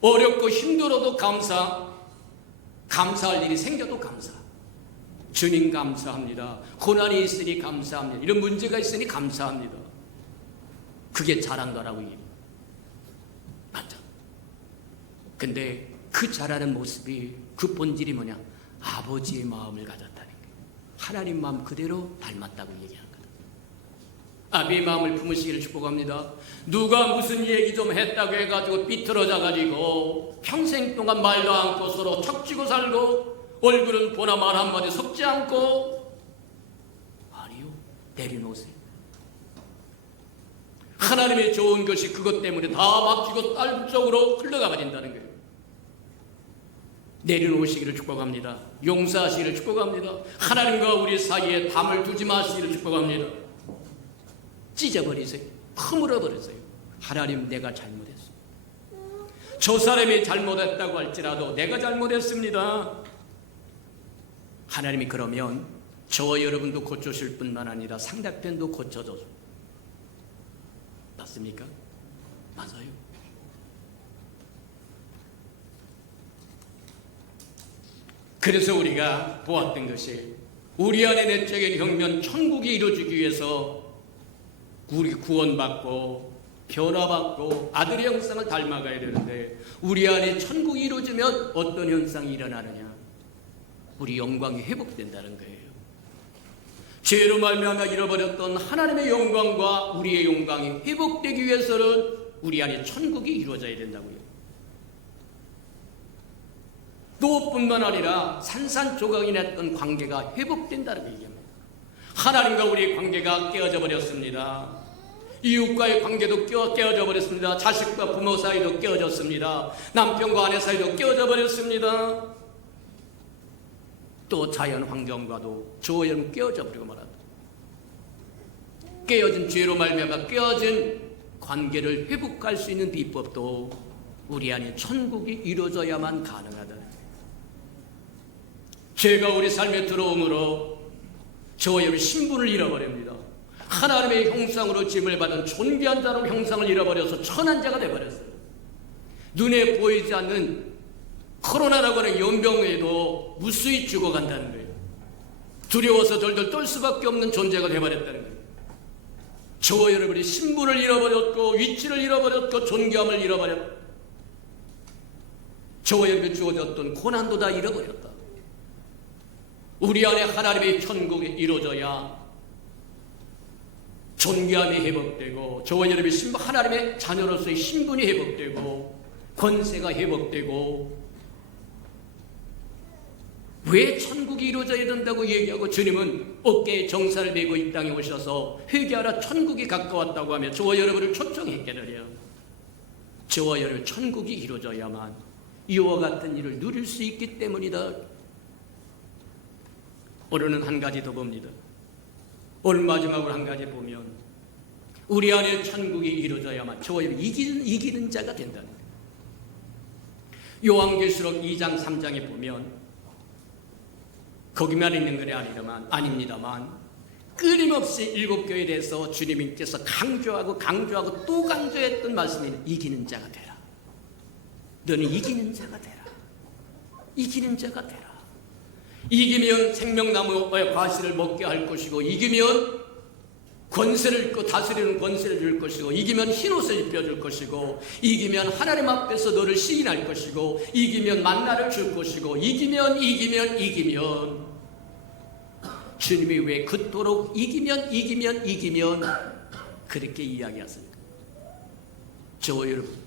어렵고 힘들어도 감사할 일이 생겨도 감사. 주님 감사합니다. 고난이 있으니 감사합니다. 이런 문제가 있으니 감사합니다. 그게 자란다라고 얘기해요. 맞죠? 근데 그 자라는 모습이, 그 본질이 뭐냐? 아버지의 마음을 가졌다는 거예요. 하나님 마음 그대로 닮았다고 얘기하는 거예요. 아비의 마음을 품으시기를 축복합니다. 누가 무슨 얘기 좀 했다고 해가지고 삐뚤어져가지고 평생 동안 말도 않고 서로 척지고 살고, 얼굴은 보나 말 한마디 섞지 않고, 아니요, 내려놓으세요. 하나님의 좋은 것이 그것 때문에 다 막히고 딸 쪽으로 흘러가 버린다는 거예요. 내려놓으시기를 축복합니다. 용서하시기를 축복합니다. 하나님과 우리 사이에 담을 두지 마시기를 축복합니다. 찢어버리세요. 허물어버리세요. 하나님, 내가 잘못했어. 저 사람이 잘못했다고 할지라도 내가 잘못했습니다. 하나님이 그러면 저와 여러분도 고쳐줄 뿐만 아니라 상대편도 고쳐줘서 맞습니까? 맞아요. 그래서 우리가 보았던 것이 우리 안에 내적인 혁명 천국이 이루어지기 위해서 우리 구원받고 변화받고 아들의 형상을 닮아가야 되는데 우리 안에 천국이 이루어지면 어떤 현상이 일어나느냐? 우리 영광이 회복된다는 거예요. 죄로 말미암아 잃어버렸던 하나님의 영광과 우리의 영광이 회복되기 위해서는 우리 안에 천국이 이루어져야 된다고요. 또 뿐만 아니라 산산조각이 났던 관계가 회복된다는 얘기입니다. 하나님과 우리의 관계가 깨어져 버렸습니다. 이웃과의 관계도 깨어져 버렸습니다. 자식과 부모 사이도 깨어졌습니다. 남편과 아내 사이도 깨어져 버렸습니다. 또 자연 환경과도 저와 여러분 깨어져 버리고 말합니다. 깨어진 죄로 말미암아 깨어진 관계를 회복할 수 있는 비법도 우리 안에 천국이 이루어져야만 가능하다. 죄가 우리 삶에 들어오므로 저와 여러분 신분을 잃어버립니다. 하나님의 형상으로 지음을 받은 존귀한 자로 형상을 잃어버려서 천한 자가 되어버렸어요. 눈에 보이지 않는 코로나라고 하는 연병에도 무수히 죽어간다는 거예요. 두려워서 덜덜 떨 수밖에 없는 존재가 되어버렸다는 거예요. 저와 여러분이 신분을 잃어버렸고 위치를 잃어버렸고 존귀함을 잃어버렸고 저와 여러분이 주어졌던 고난도 다 잃어버렸다. 우리 안에 하나님의 천국이 이루어져야 존귀함이 회복되고 저와 여러분의 하나님의 자녀로서의 신분이 회복되고 권세가 회복되고 왜 천국이 이루어져야 된다고 얘기하고 주님은 어깨에 정사를 메고 이 땅에 오셔서 회개하라 천국이 가까웠다고 하며 저와 여러분을 초청했겠느냐. 저와 여러분 천국이 이루어져야만 이와 같은 일을 누릴 수 있기 때문이다. 오늘은 한 가지 더 봅니다. 오늘 마지막으로 한 가지 보면 우리 안에 천국이 이루어져야만 저와 여러분 이기는 자가 된다는 거예요. 요한계시록 2장 3장에 보면 거기만 있는 것이 아닙니다만 끊임없이 일곱 교회에 대해서 주님께서 강조하고 또 강조했던 말씀이 이기는 자가 되라. 너는 이기는 자가 되라. 이기는 자가 되라. 이기면 생명나무의 과실을 먹게 할 것이고 이기면 권세를 입고 다스리는 권세를 줄 것이고 이기면 흰옷을 입혀줄 것이고 이기면 하나님 앞에서 너를 시인할 것이고 이기면 만나를 줄 것이고 이기면 주님이 왜 그토록 이기면 그렇게 이야기하십니까? 저와 여러분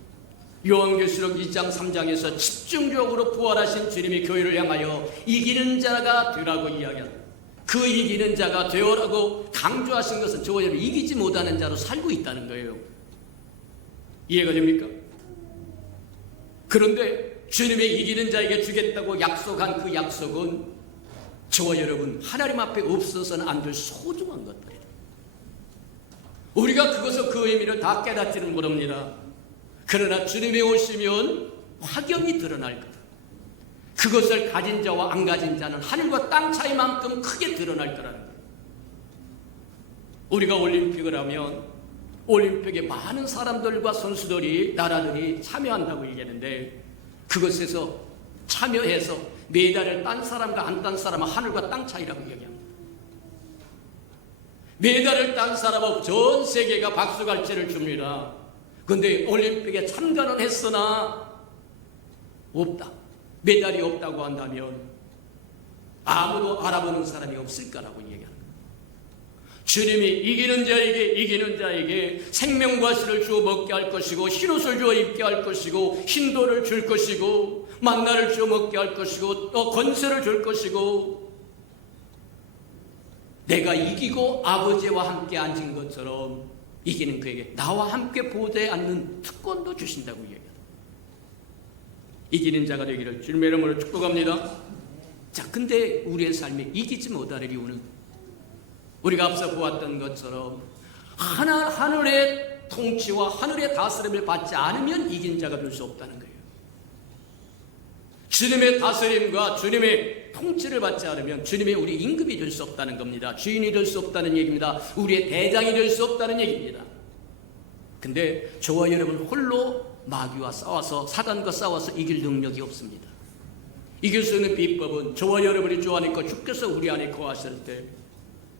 요한계시록 2장 3장에서 집중적으로 부활하신 주님이 교회를 향하여 이기는 자가 되라고 이야기합니다. 그 이기는 자가 되어라고 강조하신 것은 저와 여러분 이기지 못하는 자로 살고 있다는 거예요. 이해가 됩니까? 그런데 주님이 이기는 자에게 주겠다고 약속한 그 약속은 저와 여러분 하나님 앞에 없어서는 안 될 소중한 것들이에요. 우리가 그것을 그 의미를 다 깨닫지는 모릅니다. 그러나 주님이 오시면 확연히 드러날 거다. 그것을 가진 자와 안 가진 자는 하늘과 땅 차이만큼 크게 드러날 거라는 거예요. 우리가 올림픽을 하면 올림픽에 많은 사람들과 선수들이 나라들이 참여한다고 얘기하는데 그것에서 참여해서 메달을 딴 사람과 안 딴 사람은 하늘과 땅 차이라고 얘기합니다. 메달을 딴 사람은 전 세계가 박수갈채를 줍니다. 그런데 올림픽에 참가는 했으나 없다. 메달이 없다고 한다면 아무도 알아보는 사람이 없을 거라고 얘기합니다. 주님이 이기는 자에게 생명과실을 주어 먹게 할 것이고 흰옷을 주어 입게 할 것이고 흰돌을 줄 것이고 만나를 주어 먹게 할 것이고 또 권세를 줄 것이고 내가 이기고 아버지와 함께 앉은 것처럼 이기는 그에게 나와 함께 보좌에 앉는 특권도 주신다고 얘기합니다. 이기는 자가 되기를 주님의 이름으로 축복합니다. 자, 근데 우리의 삶에 이기지 못할 이유는 우리가 앞서 보았던 것처럼 하늘의 통치와 하늘의 다스림을 받지 않으면 이긴 자가 될 수 없다는 거예요. 주님의 다스림과 주님의 통치를 받지 않으면 주님의 우리 임금이 될 수 없다는 겁니다. 주인이 될 수 없다는 얘기입니다. 우리의 대장이 될 수 없다는 얘기입니다. 근데 저와 여러분 홀로 마귀와 싸워서 사단과 싸워서 이길 능력이 없습니다. 이길 수 있는 비법은 저와 여러분이 주 안에 있고 주께서 우리 안에 거하실 때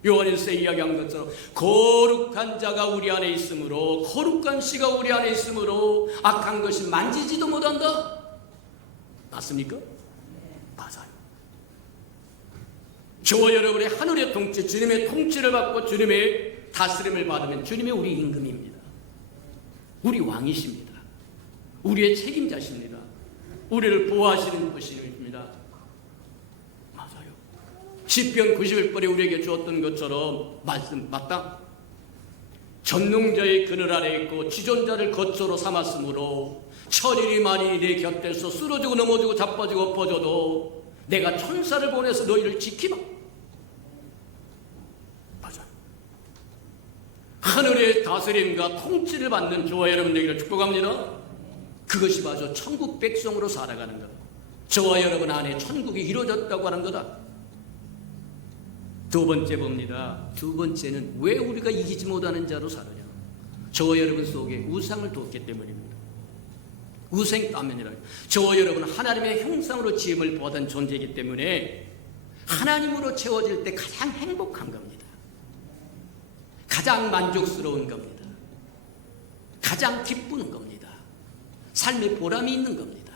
요한일서 이야기한 것처럼 거룩한 자가 우리 안에 있으므로 거룩한 씨가 우리 안에 있으므로 악한 것이 만지지도 못한다. 맞습니까? 맞아요. 저와 여러분의 하늘의 통치, 주님의 통치를 받고 주님의 다스림을 받으면 주님의 우리 임금입니다. 우리 왕이십니다. 우리의 책임자십니다. 우리를 보호하시는 분이십니다. 맞아요. 시편 91편에 우리에게 주었던 것처럼 말씀 맞다. 전능자의 그늘 아래 있고 지존자를 거처로 삼았으므로 천일이 만일이 내 곁에서 쓰러지고 넘어지고 자빠지고 엎어져도 내가 천사를 보내서 너희를 지키마. 맞아요. 하늘의 다스림과 통치를 받는 저와 여러분 되기를 축복합니다. 그것이 바로 천국 백성으로 살아가는 것. 저와 여러분 안에 천국이 이루어졌다고 하는 거다. 두 번째 봅니다. 두 번째는 왜 우리가 이기지 못하는 자로 살느냐. 저와 여러분 속에 우상을 뒀기 때문입니다. 우상 때문이라. 저와 여러분 하나님의 형상으로 지음을 받은 존재이기 때문에 하나님으로 채워질 때 가장 행복한 겁니다. 가장 만족스러운 겁니다. 가장 기쁜 겁니다. 삶의 보람이 있는 겁니다.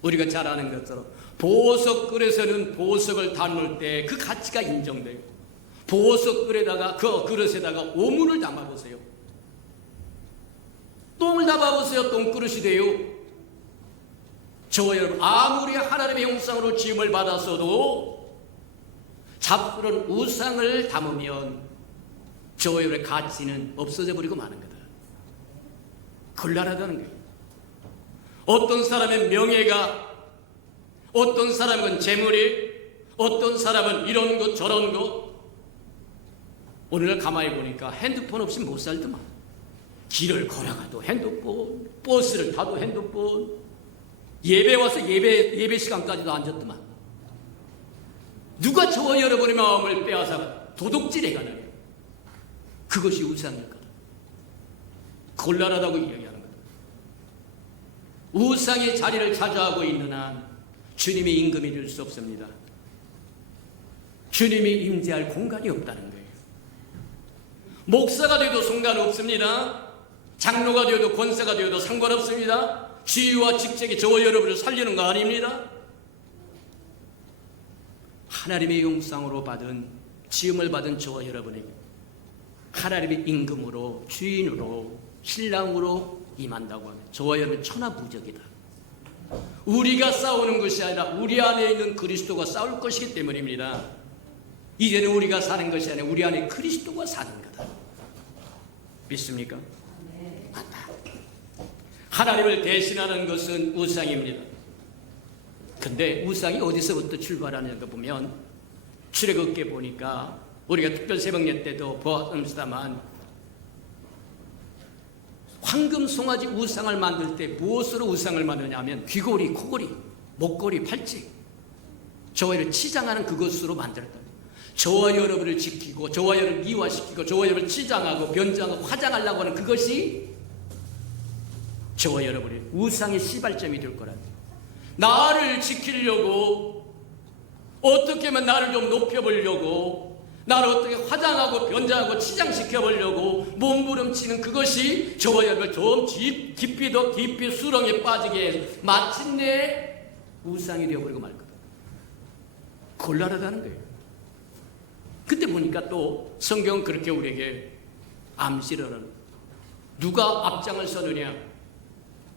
우리가 잘 아는 것처럼 보석 그릇에는 보석을 담을 때 그 가치가 인정돼요. 보석 그릇에다가 그 그릇에다가 오물을 담아보세요. 똥을 담아보세요. 똥그릇이 돼요. 저와 여러분 아무리 하나님의 형상으로 지음을 받았어도 잡스러운 우상을 담으면 저와 여러분의 가치는 없어져 버리고 마는 거다. 곤란하다는 거예요. 어떤 사람의 명예가, 어떤 사람은 재물이, 어떤 사람은 이런 것 저런 것. 오늘 가만히 보니까 핸드폰 없이 못 살더만. 길을 걸어가도 핸드폰, 버스를 타도 핸드폰, 예배 와서 예배 시간까지도 앉았더만. 누가 저와 여러분의 마음을 빼앗아 도둑질해가는 그것이 우상일 거다. 곤란하다고 이야기하는 거다. 우상의 자리를 차지하고 있는 한 주님의 임금이 될 수 없습니다. 주님이 임재할 공간이 없다는 거예요. 목사가 되어도 상관없습니다. 장로가 되어도 권사가 되어도 상관없습니다. 지위와 직책이 저와 여러분을 살리는 거 아닙니다. 하나님의 형상으로 받은 지음을 받은 저와 여러분에게 하나님의 임금으로 주인으로 신랑으로 임한다고 하면 저와 여러분 천하무적이다. 우리가 싸우는 것이 아니라 우리 안에 있는 그리스도가 싸울 것이기 때문입니다. 이제는 우리가 사는 것이 아니라 우리 안에 그리스도가 사는 거다. 믿습니까? 맞다. 하나님을 대신하는 것은 우상입니다. 근데 우상이 어디서부터 출발하는가 보면 출애굽기에 보니까 우리가 특별 새벽예 때도 보았습니다만 황금 송아지 우상을 만들 때 무엇으로 우상을 만드냐면 귀걸이, 코걸이, 목걸이, 팔찌 저와 여러분을 치장하는 그것으로 만들었다. 저와 여러분을 지키고 저와 여러분을 미화시키고 저와 여러분을 치장하고 변장하고 화장하려고 하는 그것이 저와 여러분의 우상의 시발점이 될 거라는 거예요. 나를 지키려고 어떻게 하면 나를 좀 높여보려고 나를 어떻게 화장하고 변장하고 치장시켜보려고 몸부림치는 그것이 저와 여러분을 좀 깊이 더 깊이 수렁에 빠지게 해서 마침내 우상이 되어버리고 말 거다. 곤란하다는 거예요. 그때 보니까 또 성경은 그렇게 우리에게 암시를 하는 누가 앞장을 서느냐.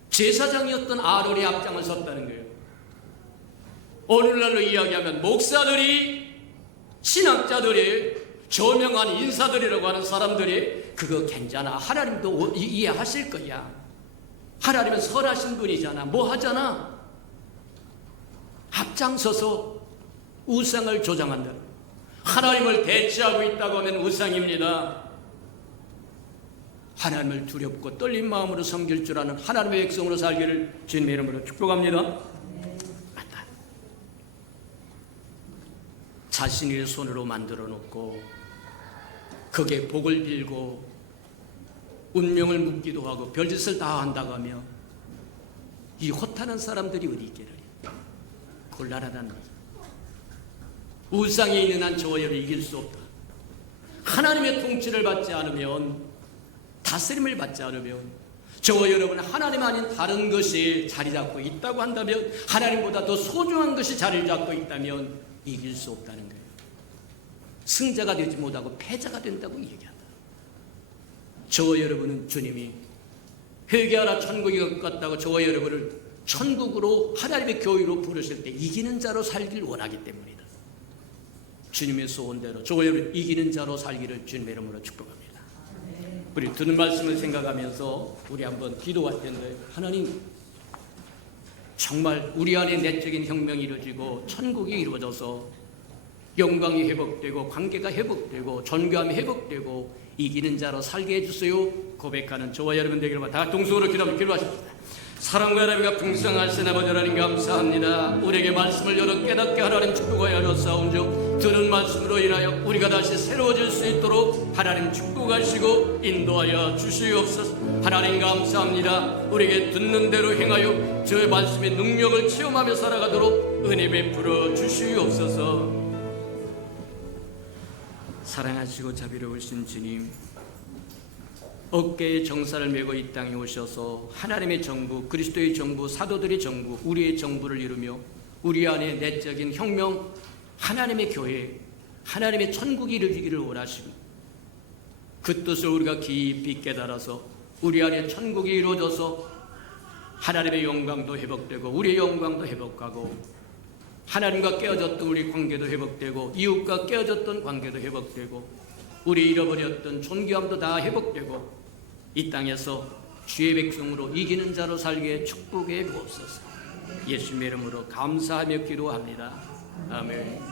제사장이었던 아론이 앞장을 섰다는 거예요. 오늘날로 이야기하면 목사들이 신학자들이 저명한 인사들이라고 하는 사람들이 그거 괜찮아. 하나님도 이해하실 거야. 하나님은 선하신 분이잖아. 뭐 하잖아. 앞장서서 우상을 조장한다. 하나님을 대체하고 있다고 하면 우상입니다. 하나님을 두렵고 떨린 마음으로 섬길 줄 아는 하나님의 백성으로 살기를 주님의 이름으로 축복합니다. 맞다. 자신의 손으로 만들어 놓고 거기에 복을 빌고 운명을 묻기도 하고 별짓을 다 한다고 하며 이 허탄한 사람들이 어디 있겠느냐. 곤란하다는 거죠. 우상에 있는 한 저와 여러분을 이길 수 없다. 하나님의 통치를 받지 않으면, 다스림을 받지 않으면 저와 여러분은 하나님 아닌 다른 것이 자리 잡고 있다고 한다면, 하나님보다 더 소중한 것이 자리를 잡고 있다면 이길 수 없다는 거예요. 승자가 되지 못하고 패자가 된다고 얘기한다. 저와 여러분은 주님이 회개하라 천국이 가깝다고 저와 여러분을 천국으로 하나님의 교회로 부르실 때 이기는 자로 살길 원하기 때문이다. 주님의 소원대로 저와 여러분 이기는 자로 살기를 주님의 이름으로 축복합니다. 우리 듣는 말씀을 생각하면서 우리 한번 기도할 텐데, 하나님 정말 우리 안에 내적인 혁명이 이루어지고 천국이 이루어져서 영광이 회복되고 관계가 회복되고 존귀함이 회복되고 이기는 자로 살게 해주세요. 고백하는 저와 여러분 되기를 다 동성으로 기도하십시다. 사랑과 하나님과 풍성하신 아버지 하나님 감사합니다. 우리에게 말씀을 열어 깨닫게 하나님 축복하여 싸운즉 들은 말씀으로 인하여 우리가 다시 새로워질 수 있도록 하나님 축복하시고 인도하여 주시옵소서. 하나님 감사합니다. 우리에게 듣는 대로 행하여 저의 말씀의 능력을 체험하며 살아가도록 은혜 베풀어 주시옵소서. 사랑하시고 자비로우신 주님, 어깨에 정사를 메고 이 땅에 오셔서 하나님의 정부, 그리스도의 정부, 사도들의 정부, 우리의 정부를 이루며 우리 안에 내적인 혁명, 하나님의 교회, 하나님의 천국이 이루어지기를 원하시고 그 뜻을 우리가 깊이 깨달아서 우리 안에 천국이 이루어져서 하나님의 영광도 회복되고 우리의 영광도 회복하고 하나님과 깨어졌던 우리 관계도 회복되고 이웃과 깨어졌던 관계도 회복되고 우리 잃어버렸던 존귀함도 다 회복되고 이 땅에서 주의 백성으로 이기는 자로 살게 축복해 주옵소서. 예수님의 이름으로 감사하며 기도합니다. 아멘.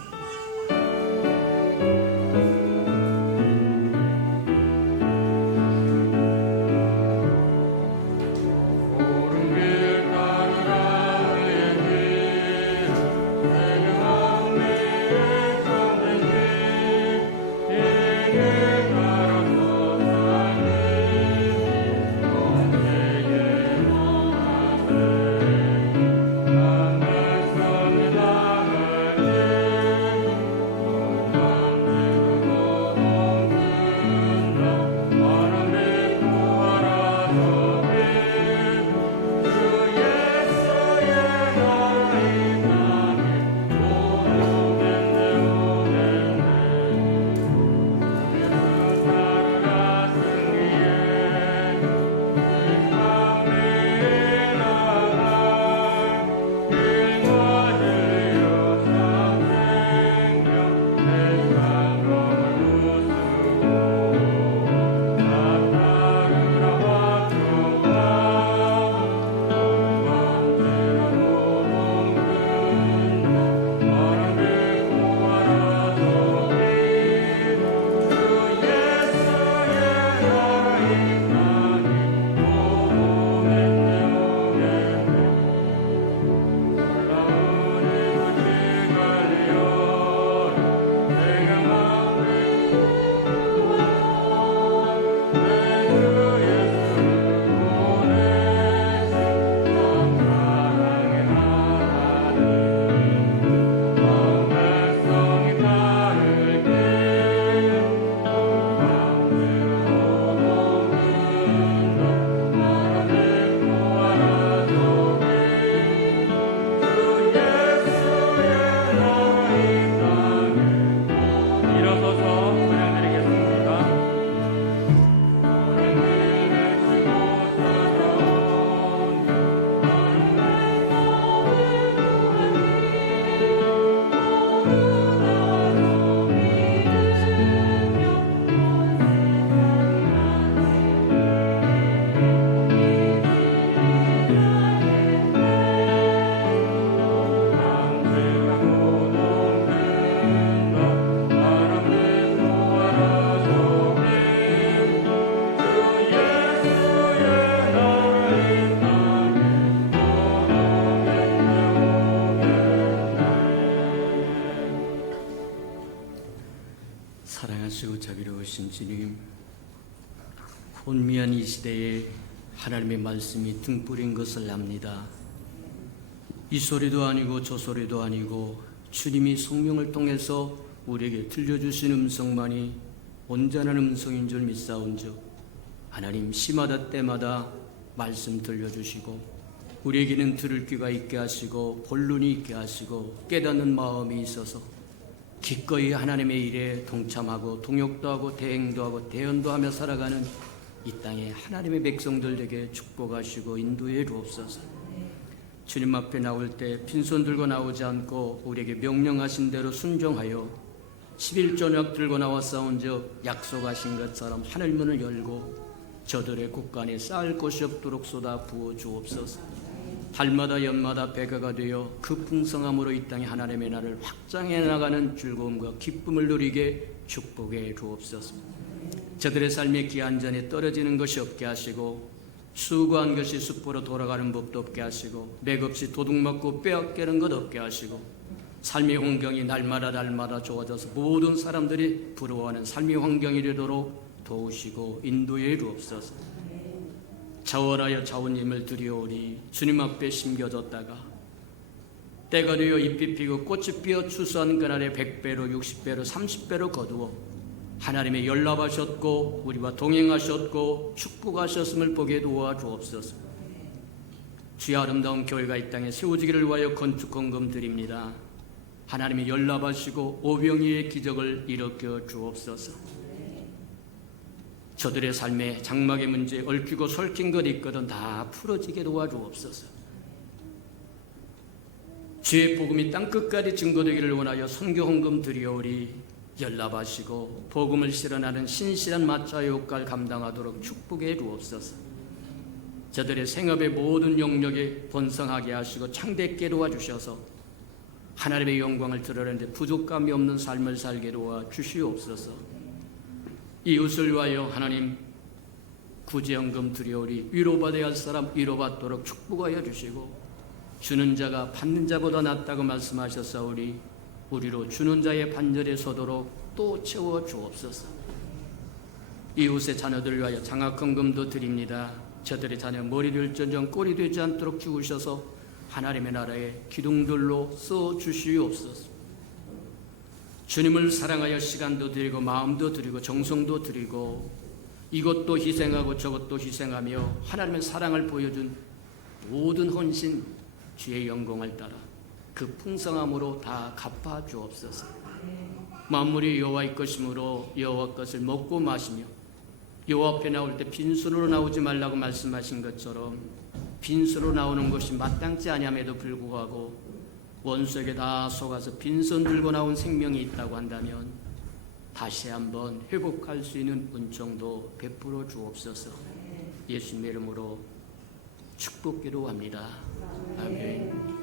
주님, 혼미한 이 시대에 하나님의 말씀이 등불인 것을 압니다. 이 소리도 아니고 저 소리도 아니고 주님이 성령을 통해서 우리에게 들려주신 음성만이 온전한 음성인 줄 믿사온즉 하나님 시마다 때마다 말씀 들려주시고 우리에게는 들을 귀가 있게 하시고 볼 눈이 있게 하시고 깨닫는 마음이 있어서 기꺼이 하나님의 일에 동참하고 동역도 하고 대행도 하고 대언도 하며 살아가는 이 땅에 하나님의 백성들에게 축복하시고 인도해 주옵소서. 주님 앞에 나올 때 빈손 들고 나오지 않고 우리에게 명령하신 대로 순종하여 11조약 들고 나왔사온즉 약속하신 것처럼 하늘문을 열고 저들의 곳간에 쌓을 것이 없도록 쏟아 부어 주옵소서. 달마다 연마다 배가가 되어 그 풍성함으로 이 땅에 하나님의 나라를 확장해 나가는 즐거움과 기쁨을 누리게 축복해 주옵소서. 저들의 삶의 기한전에 떨어지는 것이 없게 하시고 수고한 것이 숲으로 돌아가는 법도 없게 하시고 맥없이 도둑맞고 빼앗기는 것 없게 하시고 삶의 환경이 날마다 좋아져서 모든 사람들이 부러워하는 삶의 환경이 되도록 도우시고 인도해 주옵소서. 자원하여 자원님을 드리오리. 주님 앞에 심겨졌다가 때가 되어 잎이 피고 꽃이 피어 추수한 그날에 100배로 60배로 30배로 거두어 하나님의 연락하셨고 우리와 동행하셨고 축복하셨음을 보게 도와주옵소서. 주의 아름다운 교회가 이 땅에 세워지기를 위하여 건축 헌금 드립니다. 하나님의 연락하시고 오병이의 기적을 일으켜 주옵소서. 저들의 삶에 장막의 문제 얽히고 설킨 것 있거든 다 풀어지게 도와주옵소서. 주의 복음이 땅끝까지 증거되기를 원하여 선교 헌금 드리오리. 연락하시고 복음을 실현하는 신실한 마차의 역할 감당하도록 축복해 주옵소서. 저들의 생업의 모든 영역에 번성하게 하시고 창대케 도와주셔서 하나님의 영광을 드러내는데 부족함이 없는 삶을 살게 도와주시옵소서. 이웃을 위하여 하나님 구제연금 드리오리. 위로받아야 할 사람 위로받도록 축복하여 주시고 주는 자가 받는 자보다 낫다고 말씀하셨사오니 우리로 주는 자의 반절에 서도록 또 채워 주옵소서. 이웃의 자녀들 위하여 장학헌금도 드립니다. 저들의 자녀 머리를 전정 꼴이 되지 않도록 죽으셔서 하나님의 나라의 기둥들로 써 주시옵소서. 주님을 사랑하여 시간도 드리고 마음도 드리고 정성도 드리고 이것도 희생하고 저것도 희생하며 하나님의 사랑을 보여준 모든 헌신 주의 영광을 따라 그 풍성함으로 다 갚아 주옵소서. 만물이 여호와의 것이므로 여호와 것을 먹고 마시며 여호와 앞에 나올 때 빈손으로 나오지 말라고 말씀하신 것처럼 빈손으로 나오는 것이 마땅치 아니함에도 불구하고 원수에게 다 속아서 빈손 들고 나온 생명이 있다고 한다면 다시 한번 회복할 수 있는 은총도 베풀어 주옵소서. 예수님의 이름으로 축복기도 합니다. 아멘.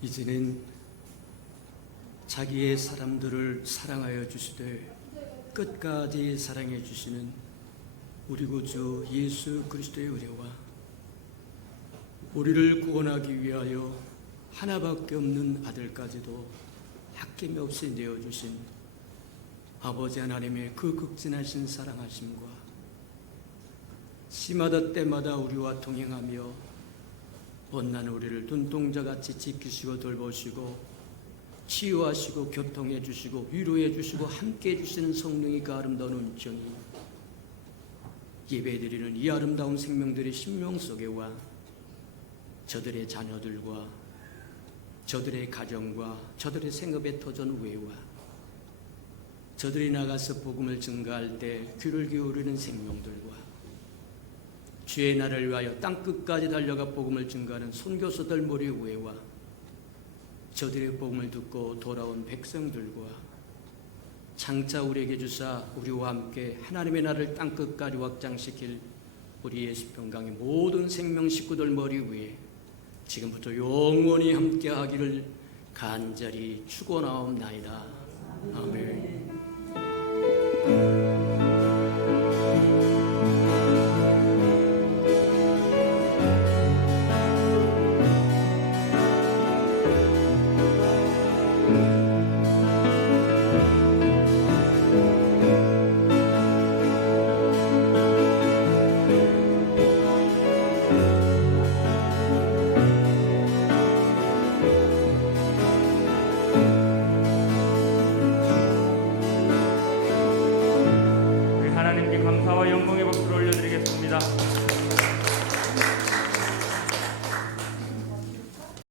이제는 자기의 사람들을 사랑하여 주시되 끝까지 사랑해 주시는 우리 구주 예수 그리스도의 은혜와 우리를 구원하기 위하여 하나밖에 없는 아들까지도 아낌없이 내어주신 아버지 하나님의 그 극진하신 사랑하심과 시마다 때마다 우리와 동행하며 못난 우리를 눈동자같이 지키시고 돌보시고 치유하시고 교통해 주시고 위로해 주시고 함께 해 주시는 성령이 그 아름다운 은총이 예배드리는 이 아름다운 생명들의 심령 속에와 저들의 자녀들과 저들의 가정과 저들의 생업의 터전 외와 저들이 나가서 복음을 증가할 때 귀를 기울이는 생명들과 주의 날을 위하여 땅끝까지 달려가 복음을 증가하는 선교사들 머리 위에와 저들의 복음을 듣고 돌아온 백성들과 장차 우리에게 주사 우리와 함께 하나님의 나라를 땅끝까지 확장시킬 우리 예수평강의 모든 생명 식구들 머리 위에 지금부터 영원히 함께하기를 간절히 축원하옵나이다. 아멘.